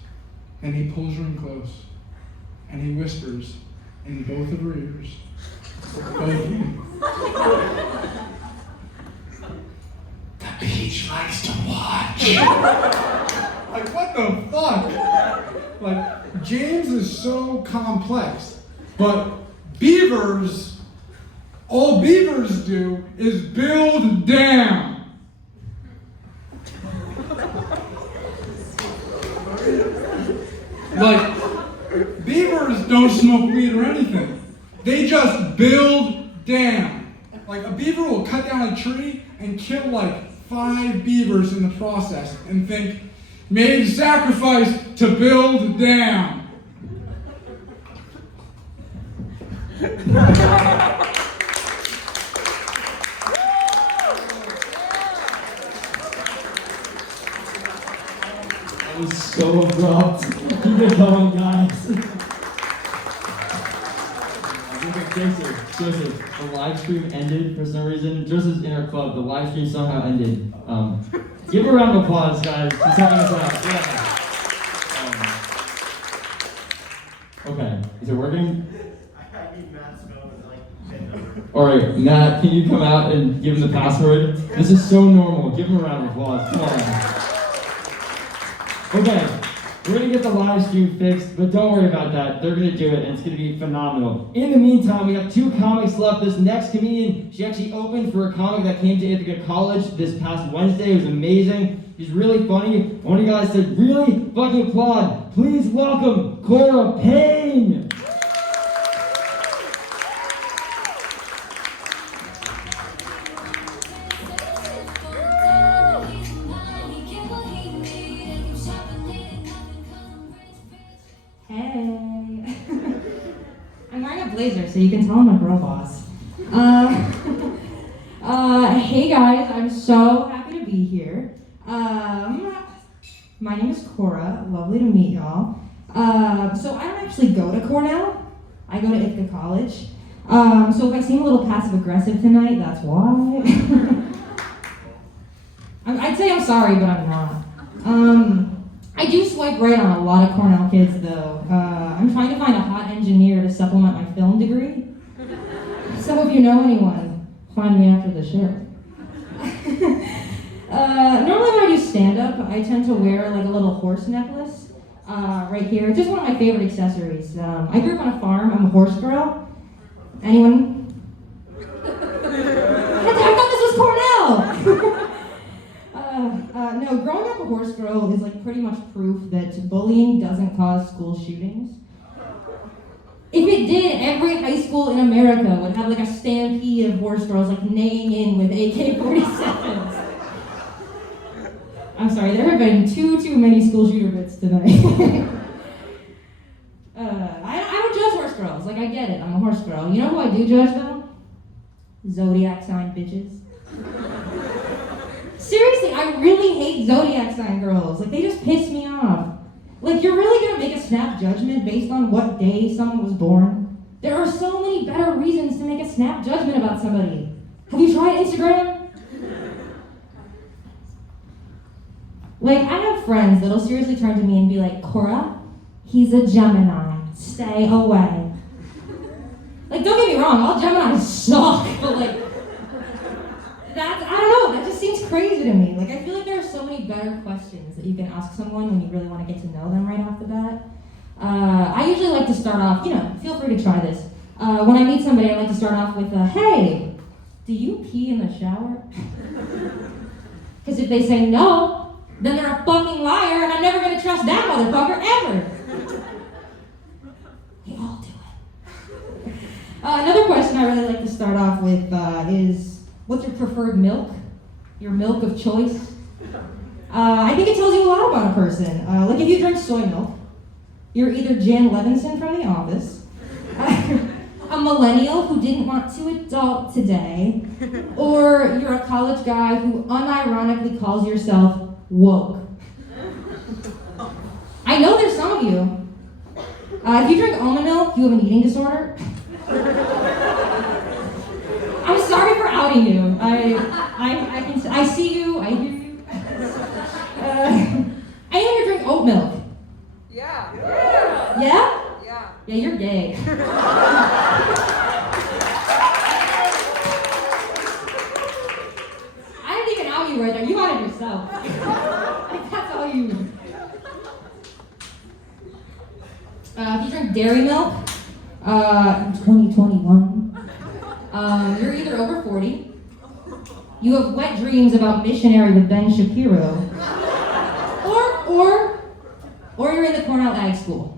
and he pulls her in close, and he whispers in both of her ears, both of them, the beach likes to watch. Like, what the fuck? Like, James is so complex, but beavers, all beavers do is build down. Like, beavers don't smoke weed or anything. They just build down. Like, a beaver will cut down a tree and kill like 5 beavers in the process and think, made sacrifice to build down. That was so abrupt. Keep it going, guys. Joseph, the live stream ended for some reason. Joseph's in our club. The live stream somehow ended. Give a round of applause, guys. He's helping us out. Yeah. Okay, is it working? I need Matt's phone and like. All right, Matt, can you come out and give him the password? This is so normal. Give him a round of applause. Come on. Okay, we're gonna get the live stream fixed, but don't worry about that. They're gonna do it, and it's gonna be phenomenal. In the meantime, we have 2 comics left. This next comedian, she actually opened for a comic that came to Ithaca College this past Wednesday. It was amazing. He's really funny. One of you guys said, really fucking applaud. Please welcome Cora Payne. Blazer, so you can tell I'm a girl boss. Hey guys, I'm so happy to be here. My name is Cora. Lovely to meet y'all. So I don't actually go to Cornell. I go to Ithaca College. So if I seem a little passive aggressive tonight, that's why. I'd say I'm sorry, but I'm not. I do swipe right on a lot of Cornell kids, though. I'm trying to find a hot engineer to supplement my film degree. So if you know anyone, find me after the show. Normally when I do stand-up, I tend to wear like a little horse necklace right here. It's just one of my favorite accessories. I grew up on a farm. I'm a horse girl. Anyone? I thought this was Cornell! No, growing up a horse girl is like pretty much proof that bullying doesn't cause school shootings. If it did, every high school in America would have like a stampede of horse girls like neighing in with AK-47s. I'm sorry, there have been too many school shooter bits tonight. I don't judge horse girls. Like, I get it, I'm a horse girl. You know who I do judge though? Zodiac sign bitches. Seriously, I really hate zodiac sign girls. Like, they just piss me off. Like, you're really gonna make a snap judgment based on what day someone was born? There are so many better reasons to make a snap judgment about somebody. Have you tried Instagram? Like, I have friends that'll seriously turn to me and be like, Cora, he's a Gemini. Stay away. Like, don't get me wrong, all Geminis suck, but like, I don't know, that just seems crazy to me. Like, I feel like there are so many better questions that you can ask someone when you really want to get to know them right off the bat. I usually like to start off, feel free to try this. When I meet somebody, I like to start off with, hey, do you pee in the shower? Because if they say no, then they're a fucking liar, and I'm never gonna trust that motherfucker ever. We all do it. Another question I really like to start off with is, what's your preferred milk? Your milk of choice? I think it tells you a lot about a person. Like if you drink soy milk, you're either Jan Levinson from The Office, a millennial who didn't want to adult today, or you're a college guy who unironically calls yourself woke. I know there's some of you. If you drink almond milk, you have an eating disorder. I'm sorry for outing you. I see you, I hear you. I know you drink oat milk. Yeah. Yeah? Yeah. Yeah, you're gay. I didn't even out you right there. You outed yourself. Like, that's all you. If you drink dairy milk, in 2021, you're either over 40, you have wet dreams about Missionary with Ben Shapiro, or you're in the Cornell Ag School.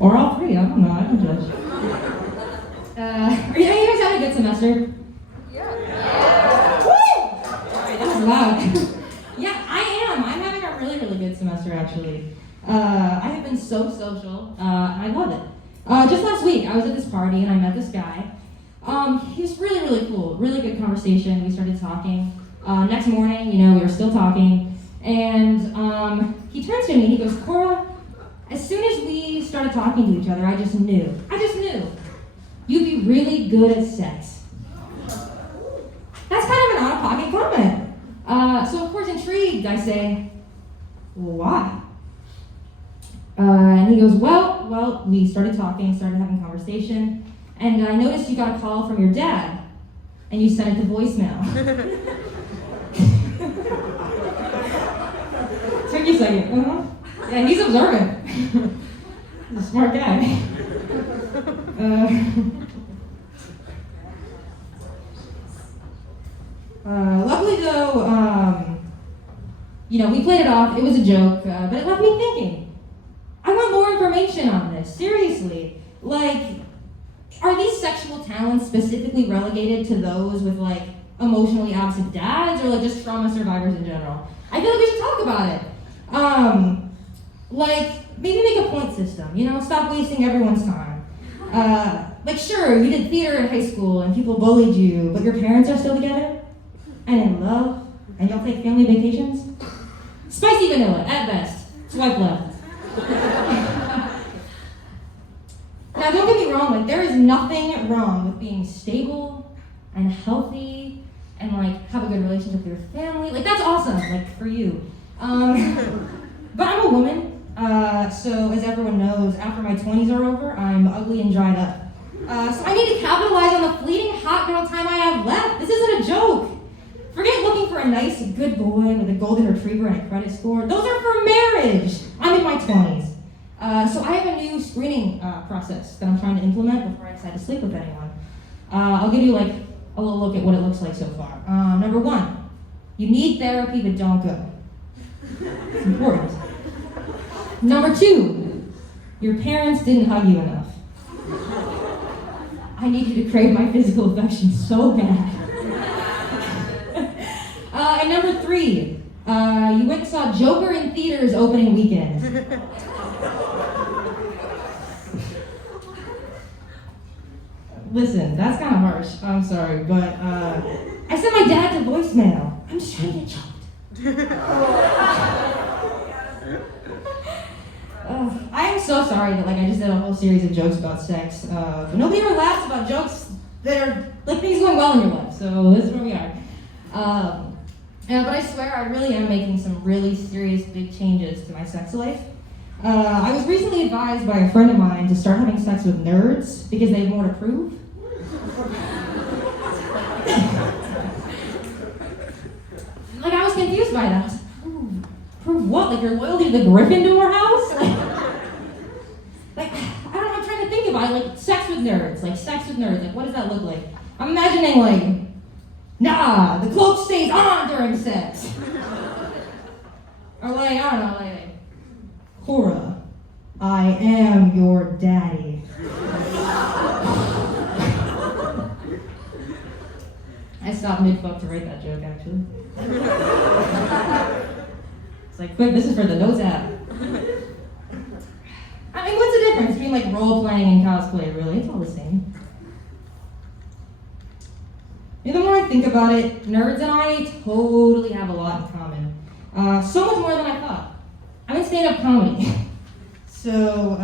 Or all three, I don't know, I don't judge. Are you guys having a good semester? Yeah. Woo! Sorry, that was loud. Yeah, I am. I'm having a really, really good semester, actually. I have been so social, and I love it. Just last week, I was at this party, and I met this guy. He was really, really cool. Really good conversation. We started talking. Next morning, we were still talking. And he turns to me and he goes, Cora, as soon as we started talking to each other, I just knew. You'd be really good at sex. That's kind of an out-of-pocket comment. So of course, intrigued, I say, well, why? And he goes, well, we started talking, started having conversation, and I noticed you got a call from your dad, and you sent it to voicemail. Took you a second. Yeah, he's observant. He's a smart guy. Luckily though, we played it off. It was a joke, but it left me thinking. I want more information on this. Seriously, are these sexual talents specifically relegated to those with emotionally absent dads, or just trauma survivors in general? I feel like we should talk about it. Maybe make a point system, stop wasting everyone's time. Sure, you did theater in high school and people bullied you, but your parents are still together? And in love? And y'all take family vacations? Spicy vanilla, at best. Swipe left. Now, don't get me wrong, there is nothing wrong with being stable and healthy and have a good relationship with your family. That's awesome, for you. But I'm a woman, so as everyone knows, after my 20s are over, I'm ugly and dried up. So I need to capitalize on the fleeting hot girl time I have left. This isn't a joke. Forget looking for a nice, good boy with a golden retriever and a credit score. Those are for marriage. I'm in my 20s. So I have a new screening process that I'm trying to implement before I decide to sleep with anyone. I'll give you a little look at what it looks like so far. Number 1, you need therapy, but don't go. It's important. Number 2, your parents didn't hug you enough. I need you to crave my physical affection so bad. And number 3, you went and saw Joker in theaters opening weekend. Listen, that's kind of harsh. I'm sorry, but I sent my dad to voicemail. I'm just trying to get choked. I am so sorry that I just did a whole series of jokes about sex. But nobody ever laughs about jokes that are things going well in your life. So this is where we are. But I swear I really am making some really serious big changes to my sex life. I was recently advised by a friend of mine to start having sex with nerds because they have more to prove. I was confused by that. Prove what? Your loyalty to the Gryffindor house? I don't know, I'm trying to think about it. Sex with nerds. Sex with nerds. What does that look like? I'm imagining, nah, the cloak stays on during sex. Or I don't know, Cora, I am your daddy. I stopped mid-fuck to write that joke, actually. It's quick, this is for the notes app. I mean, what's the difference between role-playing and cosplay, really? It's all the same. The more I think about it, nerds and I totally have a lot in common. So much more than I thought. I'm in stand-up comedy. So,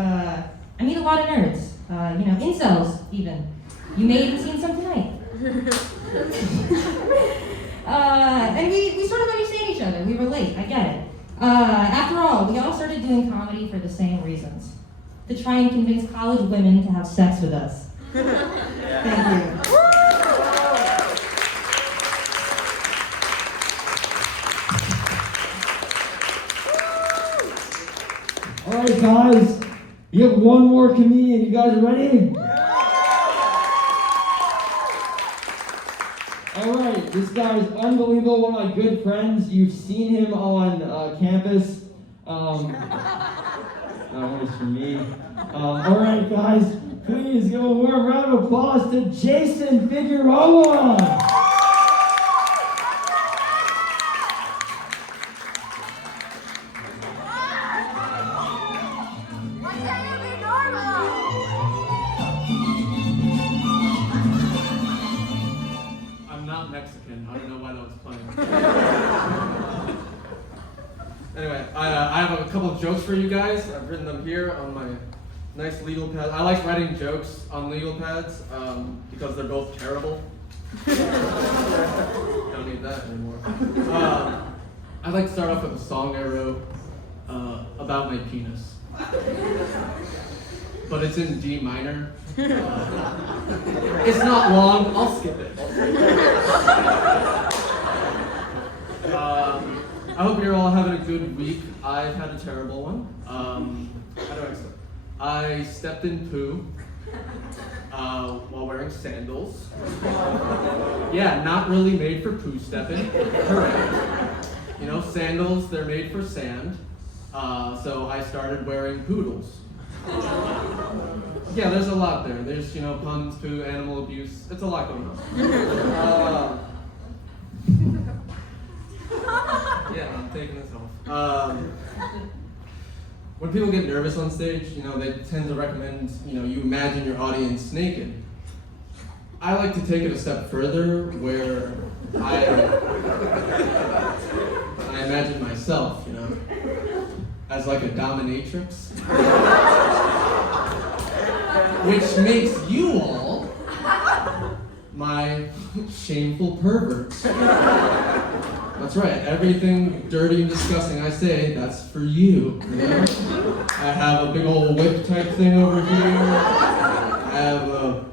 I meet a lot of nerds. Incels, even. You may have even seen some tonight. And we sort of understand each other. We relate. I get it. After all, we all started doing comedy for the same reasons. To try and convince college women to have sex with us. Thank you. All right, guys, we have one more comedian. You guys ready? All right, this guy is unbelievable. One of my good friends. You've seen him on campus. That one is for me. All right, guys, please give a warm round of applause to Jayson Figueroa. Mexican. I don't know why that was playing. Anyway, I have a couple of jokes for you guys. I've written them here on my nice legal pad. I like writing jokes on legal pads because they're both terrible. Don't need that anymore. I'd like to start off with a song I wrote about my penis. But it's in D minor. It's not long. I'll skip it. I hope you're all having a good week. I've had a terrible one. How do I start? I stepped in poo while wearing sandals. Yeah, not really made for poo stepping. Correct. Sandals, they're made for sand. So I started wearing poodles. Yeah, there's a lot there. There's, puns, poo, animal abuse. It's a lot going on. Yeah, I'm taking this off. When people get nervous on stage, they tend to recommend, you imagine your audience naked. I like to take it a step further where I imagine myself, as like a dominatrix. Which makes you all my shameful perverts. That's right, everything dirty and disgusting I say, that's for you. I have a big old whip type thing over here. I have a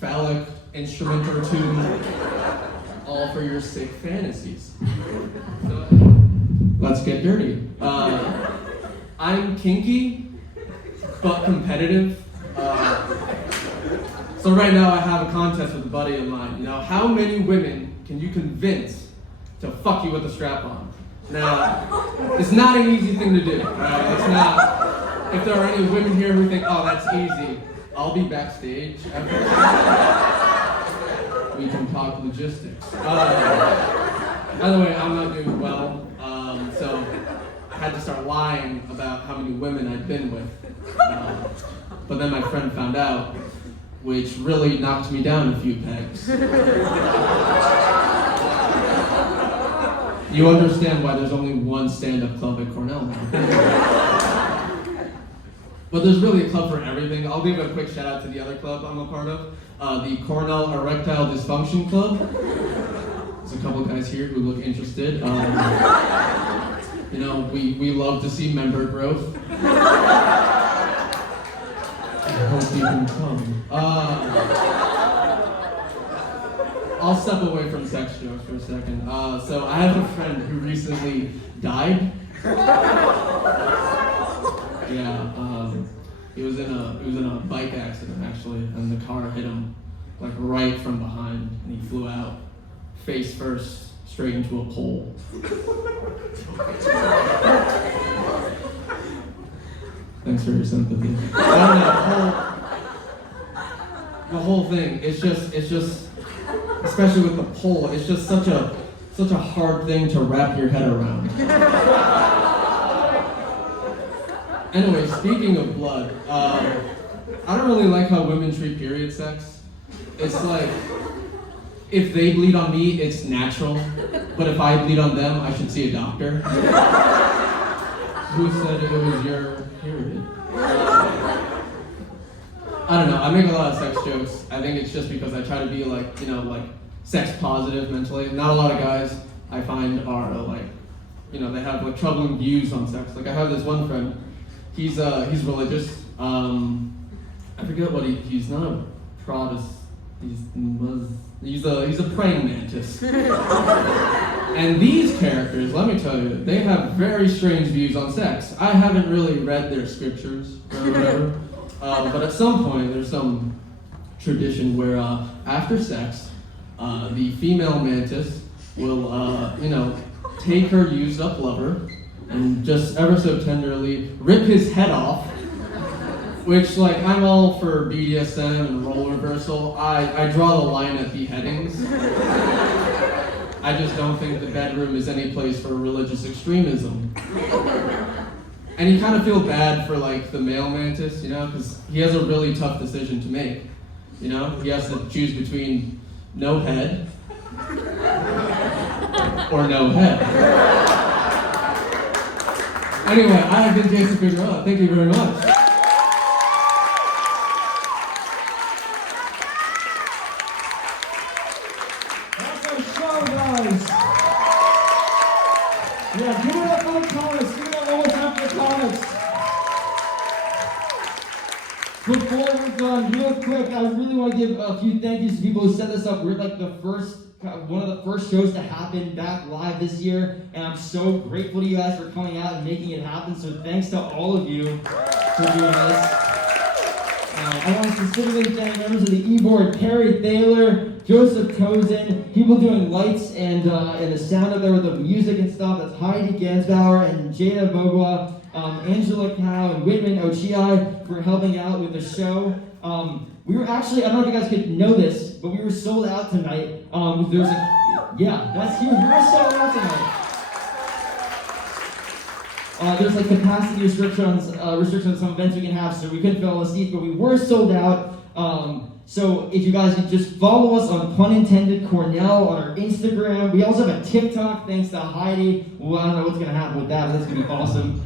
phallic instrument or two, all for your sick fantasies. So, let's get dirty. I'm kinky, but competitive. So right now I have a contest with a buddy of mine. How many women can you convince to fuck you with a strap on? Now, it's not an easy thing to do, right? It's not. If there are any women here who think, oh, that's easy, I'll be backstage after. We can talk logistics. By the way, I'm not doing well, so I had to start lying about how many women I'd been with. But then my friend found out, which really knocked me down a few pegs. you understand why there's only one stand-up club at Cornell now. But there's really a club for everything. I'll give a quick shout out to the other club I'm a part of, the Cornell Erectile Dysfunction Club. There's a couple guys here who look interested. You know, we love to see member growth. I hope you can come. I'll step away from sex jokes for a second. So I have a friend who recently died. Yeah, he was in a bike accident actually, and the car hit him like right from behind, and he flew out face first straight into a pole. Thanks for your sympathy. The whole thing, it's just, especially with the pole, it's just such a hard thing to wrap your head around. Anyway, speaking of blood, I don't really like how women treat period sex. It's like, if they bleed on me, it's natural, but if I bleed on them, I should see a doctor. Who said it was your period? I don't know, I make a lot of sex jokes. I think it's just because I try to be like, you know, like sex positive mentally. Not a lot of guys I find are like, you know, they have like troubling views on sex. Like I have this one friend, he's religious. I forget what he's not a Protestant, he's a praying mantis. And these characters, let me tell you, they have very strange views on sex. I haven't really read their scriptures or whatever, but at some point there's some tradition where after sex, the female mantis will, you know, take her used up lover and just ever so tenderly rip his head off. Which, like, I'm all for BDSM and role reversal. I draw the line at beheadings. I just don't think the bedroom is any place for religious extremism. And you kind of feel bad for, like, the male mantis, you know, because he has a really tough decision to make. You know, he has to choose between no head or no head. Anyway, I have been Jayson Figueroa. Thank you very much. Yeah, give it up for the comics. Give it up one more time for the comics. Before we're done, real quick, I really want to give a few thank yous to people who set this up. We're like one of the first shows to happen back live this year, and I'm so grateful to you guys for coming out and making it happen. So thanks to all of you for doing this. I want to specifically thank members of the E-Board, Perry Thaler, Joseph Tozen, people doing lights and the sound up there with the music and stuff. That's Heidi Gansbauer and Jada Bogwa, Angela Cow and Whitman Ochiai for helping out with the show. We were actually, I don't know if you guys could know this, but we were sold out tonight. That's huge. We were sold out tonight. There's like capacity restrictions on some events we can have, so we couldn't fill all the seats, but we were sold out. So if you guys could just follow us on Pun Intended Cornell on our Instagram. We also have a TikTok, thanks to Heidi. Well, I don't know what's going to happen with that, but that's going to be awesome.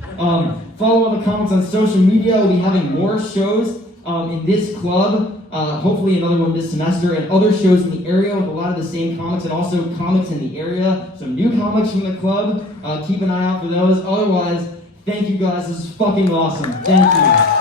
Follow all the comments on social media. We'll be having more shows in this club, hopefully another one this semester, and other shows in the area with a lot of the same comics, and also comics in the area. Some new comics from the club. Keep an eye out for those. Otherwise, thank you guys. This is fucking awesome. Thank you.